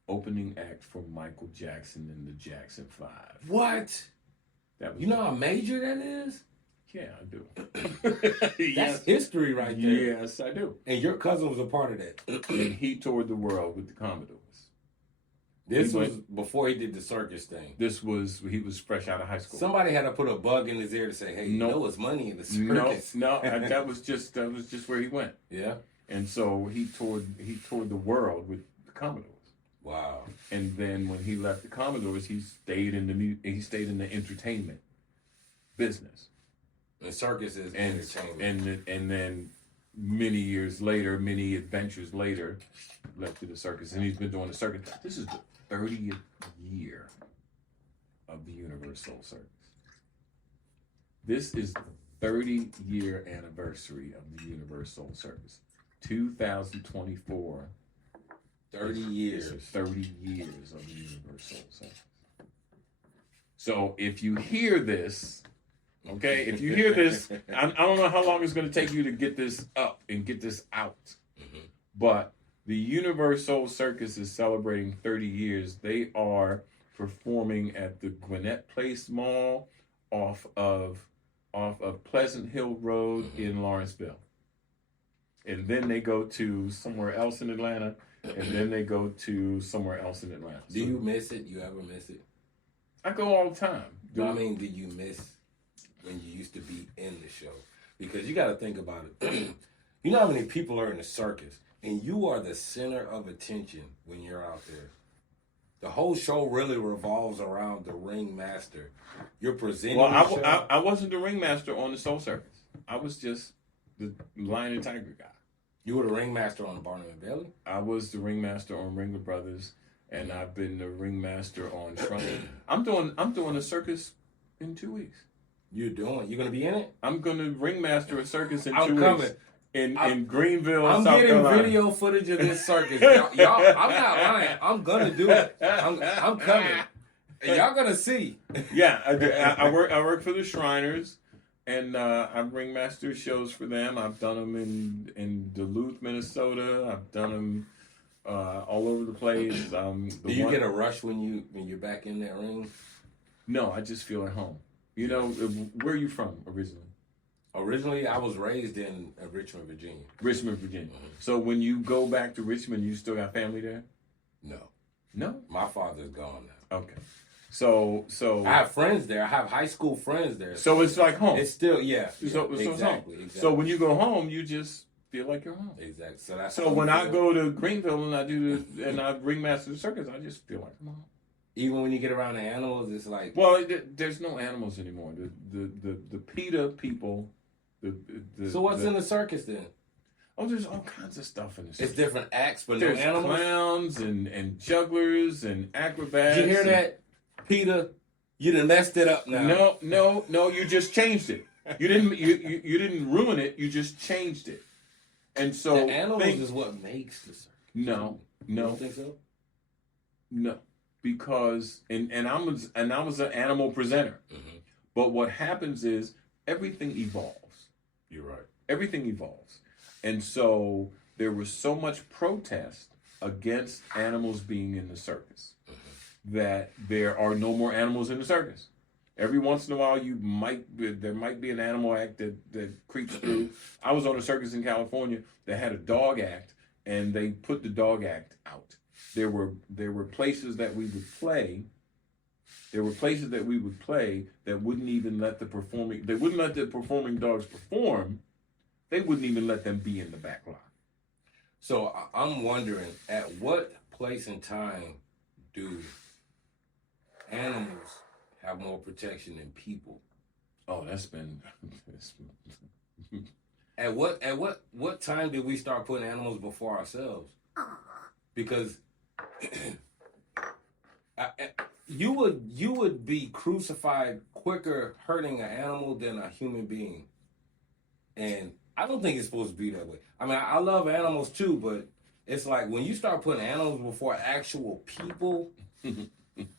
Opening act for Michael Jackson and the Jackson 5. What? That was you know how major that is? Yeah, I do. That's history right there. Yes, I do. And your cousin was a part of that. And he toured the world with the Commodores. This was before he did the circus thing. He was fresh out of high school. Somebody had to put a bug in his ear to say, "Hey, you know it's money in the circus." No, that was just where he went. Yeah. And so he toured the world with the Commodores. Wow. And then when he left the Commodores, he stayed in the entertainment business. And circus is entertainment. And then many adventures later, left to the circus, and he's been doing the circus. This is the 30th year of the Universal Circus. This is the 30-year anniversary of the Universal Circus. 2024. 30 years. 30 years of the Universal Circus. So if you hear this, okay, I don't know how long it's going to take you to get this up and get this out. Mm-hmm. But the Universal Circus is celebrating 30 years. They are performing at the Gwinnett Place Mall off of Pleasant Hill Road mm-hmm. in Lawrenceville. And then they go to somewhere else in Atlanta, and then they go to somewhere else in Atlanta. Do you miss it? You ever miss it? I go all the time. Do you miss when you used to be in the show? Because you got to think about it. You know how many people are in the circus, and you are the center of attention when you're out there. The whole show really revolves around the ringmaster. You're presenting. Well, I wasn't the ringmaster on the Soul Circus. I was just the Lion and Tiger guy. You were the ringmaster on Barnum and Bailey? I was the ringmaster on Ringler Brothers, and I've been the ringmaster on Shrunk. I'm doing a circus in 2 weeks. You're gonna be in it? I'm gonna ringmaster a circus in 2 weeks. I'm coming. In Greenville, I'm South getting Carolina. Video footage of this circus. Y'all, I'm not lying. I'm gonna do it. I'm coming. And y'all gonna see. Yeah, I work for the Shriners, and I ringmaster shows for them. I've done them in Duluth, Minnesota. I've done them all over the place. Do you get a rush when you're back in that ring? No, I just feel at home. You know, where are you from originally? Originally, I was raised in Richmond, Virginia. Richmond, Virginia. Mm-hmm. So when you go back to Richmond, you still got family there? No? My father's gone now. Okay. So I have friends there. I have high school friends there. So it's like home. It's still, yeah. So it's home. Exactly. So when you go home, you just feel like you're home. Exactly. So when I go to Greenville and I ringmaster the circus, I just feel like I'm home. Even when you get around the animals, it's like... Well, there's no animals anymore. The PETA people... So what's in the circus then? Oh, there's all kinds of stuff in the circus. It's different acts, but there's no animals? Clowns and jugglers and acrobats. Did you hear that, Peter? You done messed it up now. No, you just changed it. You didn't ruin it, you just changed it. And so... The animals is what makes the circus. No. You don't think so? No. Because and I was an animal presenter. Mm-hmm. But what happens is everything evolves. You're right. Everything evolves. And so there was so much protest against animals being in the circus that there are no more animals in the circus. Every once in a while there might be an animal act that creeps through. I was on a circus in California that had a dog act, and they put the dog act out. There were places that we would play. There were places that we would play that wouldn't even let the performing dogs perform. They wouldn't even let them be in the back line. So I'm wondering, at what place and time do animals have more protection than people? Oh, that's been... At what time did we start putting animals before ourselves? Because you would be crucified quicker hurting an animal than a human being. And I don't think it's supposed to be that way. I mean, I love animals too, but it's like when you start putting animals before actual people,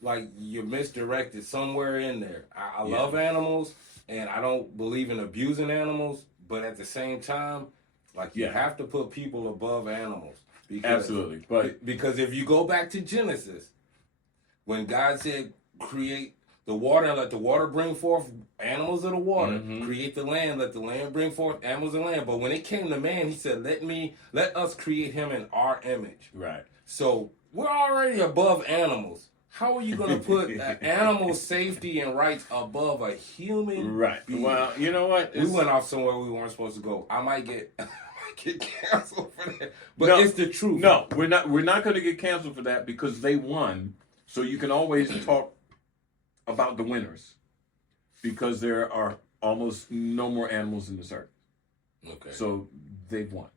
like you're misdirected somewhere in there. I love animals, and I don't believe in abusing animals, but at the same time, like you have to put people above animals. Absolutely. But because if you go back to Genesis, when God said create the water and let the water bring forth animals of the water. Mhm. Create the land, let the land bring forth animals of the land. But when it came to man, he said, let us create him in our image. Right. So we're already above animals. How are you going to put animal safety and rights above a human Right. being? Well, you know what? We went off somewhere we weren't supposed to go. I might get canceled for that, but No, it's the truth. No, we're not. We're not going to get canceled for that because they won. So you can always talk about the winners because there are almost no more animals in the circus. Okay. So they've won.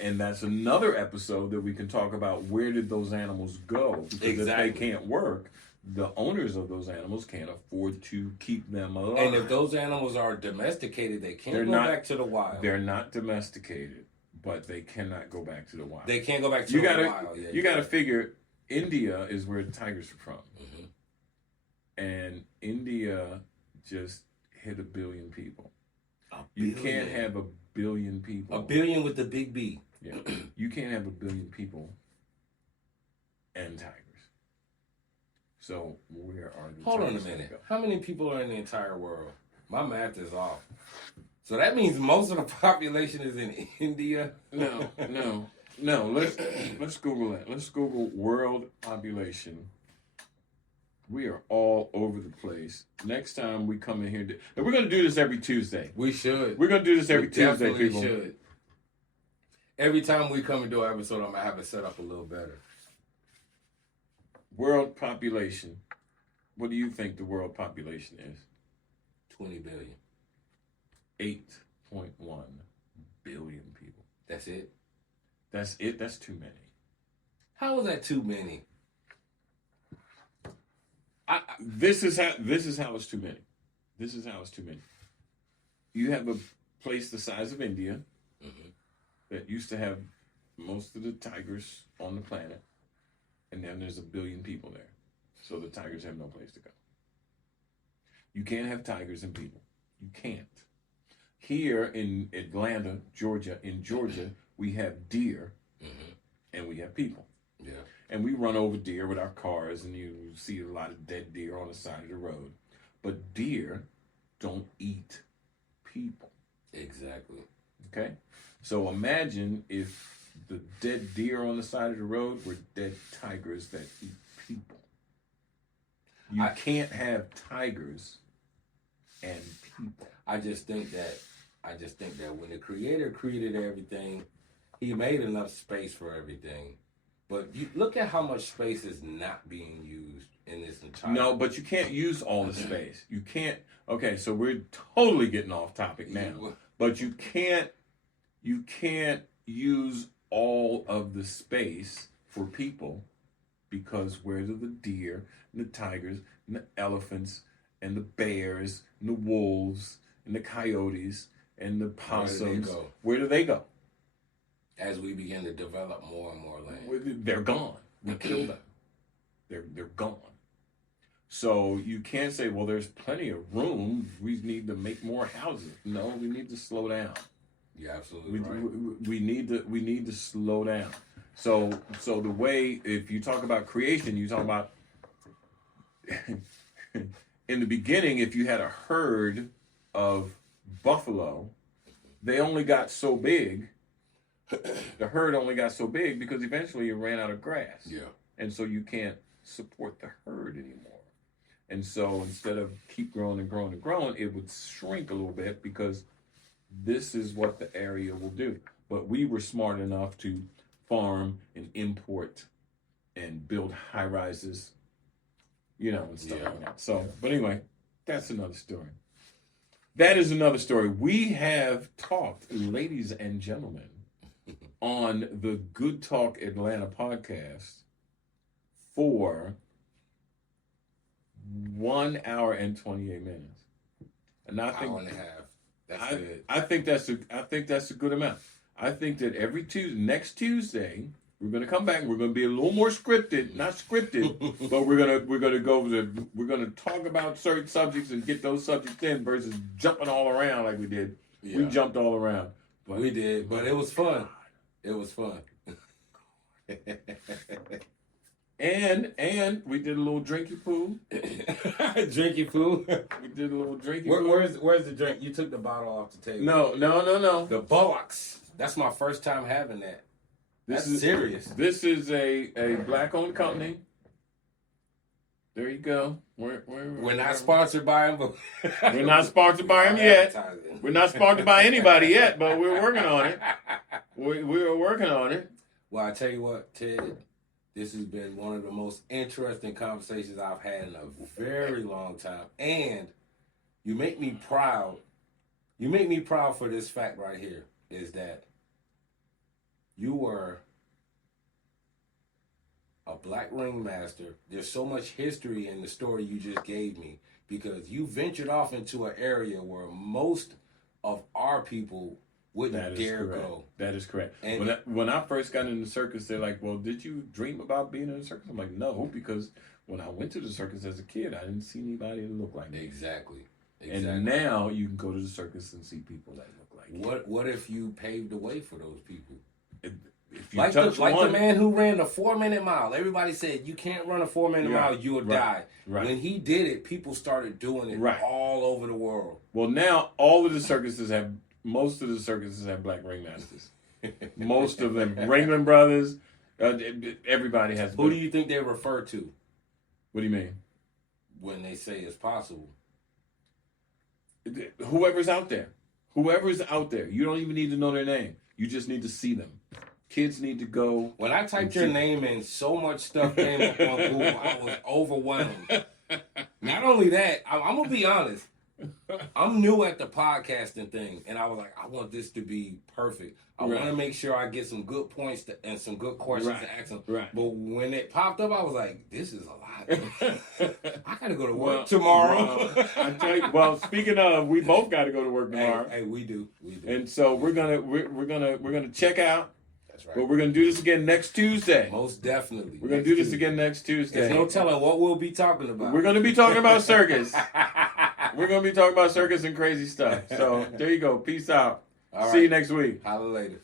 And that's another episode that we can talk about where did those animals go? Because if they can't work, the owners of those animals can't afford to keep them alive. And if those animals are domesticated, they can't go back to the wild. They're not domesticated, but they cannot go back to the wild. They can't go back to the wild. Yeah, you got to figure India is where the tigers are from. Mm-hmm. And India just hit 1 billion people. You can't have 1 billion people. 1 billion with the big B. Yeah. You can't have 1 billion people and tigers. So where are the Hold on a minute. How many people are in the entire world? My math is off. So that means most of the population is in India? No. Let's Google that. Let's Google world population. We are all over the place. Next time we come in here, and we're going to do this every Tuesday. We should. We're going to do this every Tuesday, people. We should. Every time we come and do an episode, I'm going to have it set up a little better. World population. What do you think the world population is? 20 billion. 8.1 billion people. That's it? That's it? That's too many. How is that too many? This is how it's too many. This is how it's too many. You have a place the size of India that used to have most of the tigers on the planet, and then there's 1 billion people there. So the tigers have no place to go. You can't have tigers and people. You can't. Here in Atlanta, Georgia, we have deer and we have people. Yeah. And we run over deer with our cars, and you see a lot of dead deer on the side of the road. But deer don't eat people. Exactly. Okay? So imagine if the dead deer on the side of the road were dead tigers that eat people. You can't have tigers and people. I just think that when the Creator created everything, He made enough space for everything. But you look at how much space is not being used in this entire. No, but you can't use all the space. You can't. Okay, so we're totally getting off topic now. But you can't use all of the space for people because where do the deer and the tigers and the elephants and the bears and the wolves and the coyotes and the possums? Where do they go? As we begin to develop more and more land. They're gone. We killed them. They're gone. So you can't say, well, there's plenty of room. We need to make more houses. No, we need to slow down. You're absolutely right. We need to slow down. So the way, if you talk about creation, you talk about in the beginning, if you had a herd of buffalo, they only got so big. The herd only got so big because eventually it ran out of grass. Yeah. And so you can't support the herd anymore. And so instead of keep growing and growing and growing, it would shrink a little bit because this is what the area will do. But we were smart enough to farm and import and build high rises, and stuff like that. So, but anyway, that's another story. That is another story. We have talked, ladies and gentlemen, on the Good Talk Atlanta podcast for 1 hour and 28 minutes. And I think hour and a half. That's good. I think that's a good amount. I think that every next Tuesday, we're gonna come back and we're gonna be a little more scripted, not scripted, but we're gonna talk about certain subjects and get those subjects in versus jumping all around like we did. Yeah. We jumped all around. But we did, but it was fun. It was fun. And we did a little drinky poo. Drinky poo. We did a little drinky poo. Where's the drink? You took the bottle off the table. No. The box. That's my first time having that. That's serious. This is a black-owned company. There you go. We're not sponsored by them, but we're not sponsored by them yet. We're not sponsored by anybody yet, but we're working on it. We are working on it. Well, I tell you what, Ted, this has been one of the most interesting conversations I've had in a very long time. And you make me proud. You make me proud for this fact right here, is that you were a black ringmaster. There's so much history in the story you just gave me, because you ventured off into an area where most of our people wouldn't dare go. That is correct. And when I first got in the circus, they're like, well, did you dream about being in the circus? I'm like, no, because when I went to the circus as a kid, I didn't see anybody that looked like me. Exactly. And now you can go to the circus and see people that look like you. What if you paved the way for those people? If you like the man who ran the 4-minute mile. Everybody said you can't run a 4-minute mile, you'll die. Right. When he did it, people started doing it all over the world. Well, now most of the circuses have black ringmasters. Most of them, Ringling Brothers, everybody has. Who do you think they refer to? What do you mean? When they say it's possible. Whoever's out there. Whoever's out there. You don't even need to know their name. You just need to see them. Kids need to go. When I typed your name in, so much stuff came up on Google. I was overwhelmed. Not only that, I'm going to be honest. I'm new at the podcasting thing, and I was like, I want this to be perfect. I want to make sure I get some good points and some good questions to ask them. Right. But when it popped up, I was like, this is a lot. I got to go to work tomorrow. I tell you. Well, speaking of, we both got to go to work tomorrow. Hey, we do. And so we're gonna check out. That's right. But we're gonna do this again next Tuesday. Most definitely. We're gonna do this again next Tuesday. There's no telling what we'll be talking about. We're gonna be talking about circus. We're going to be talking about circus and crazy stuff. So there you go. Peace out. See you next week. Holla later.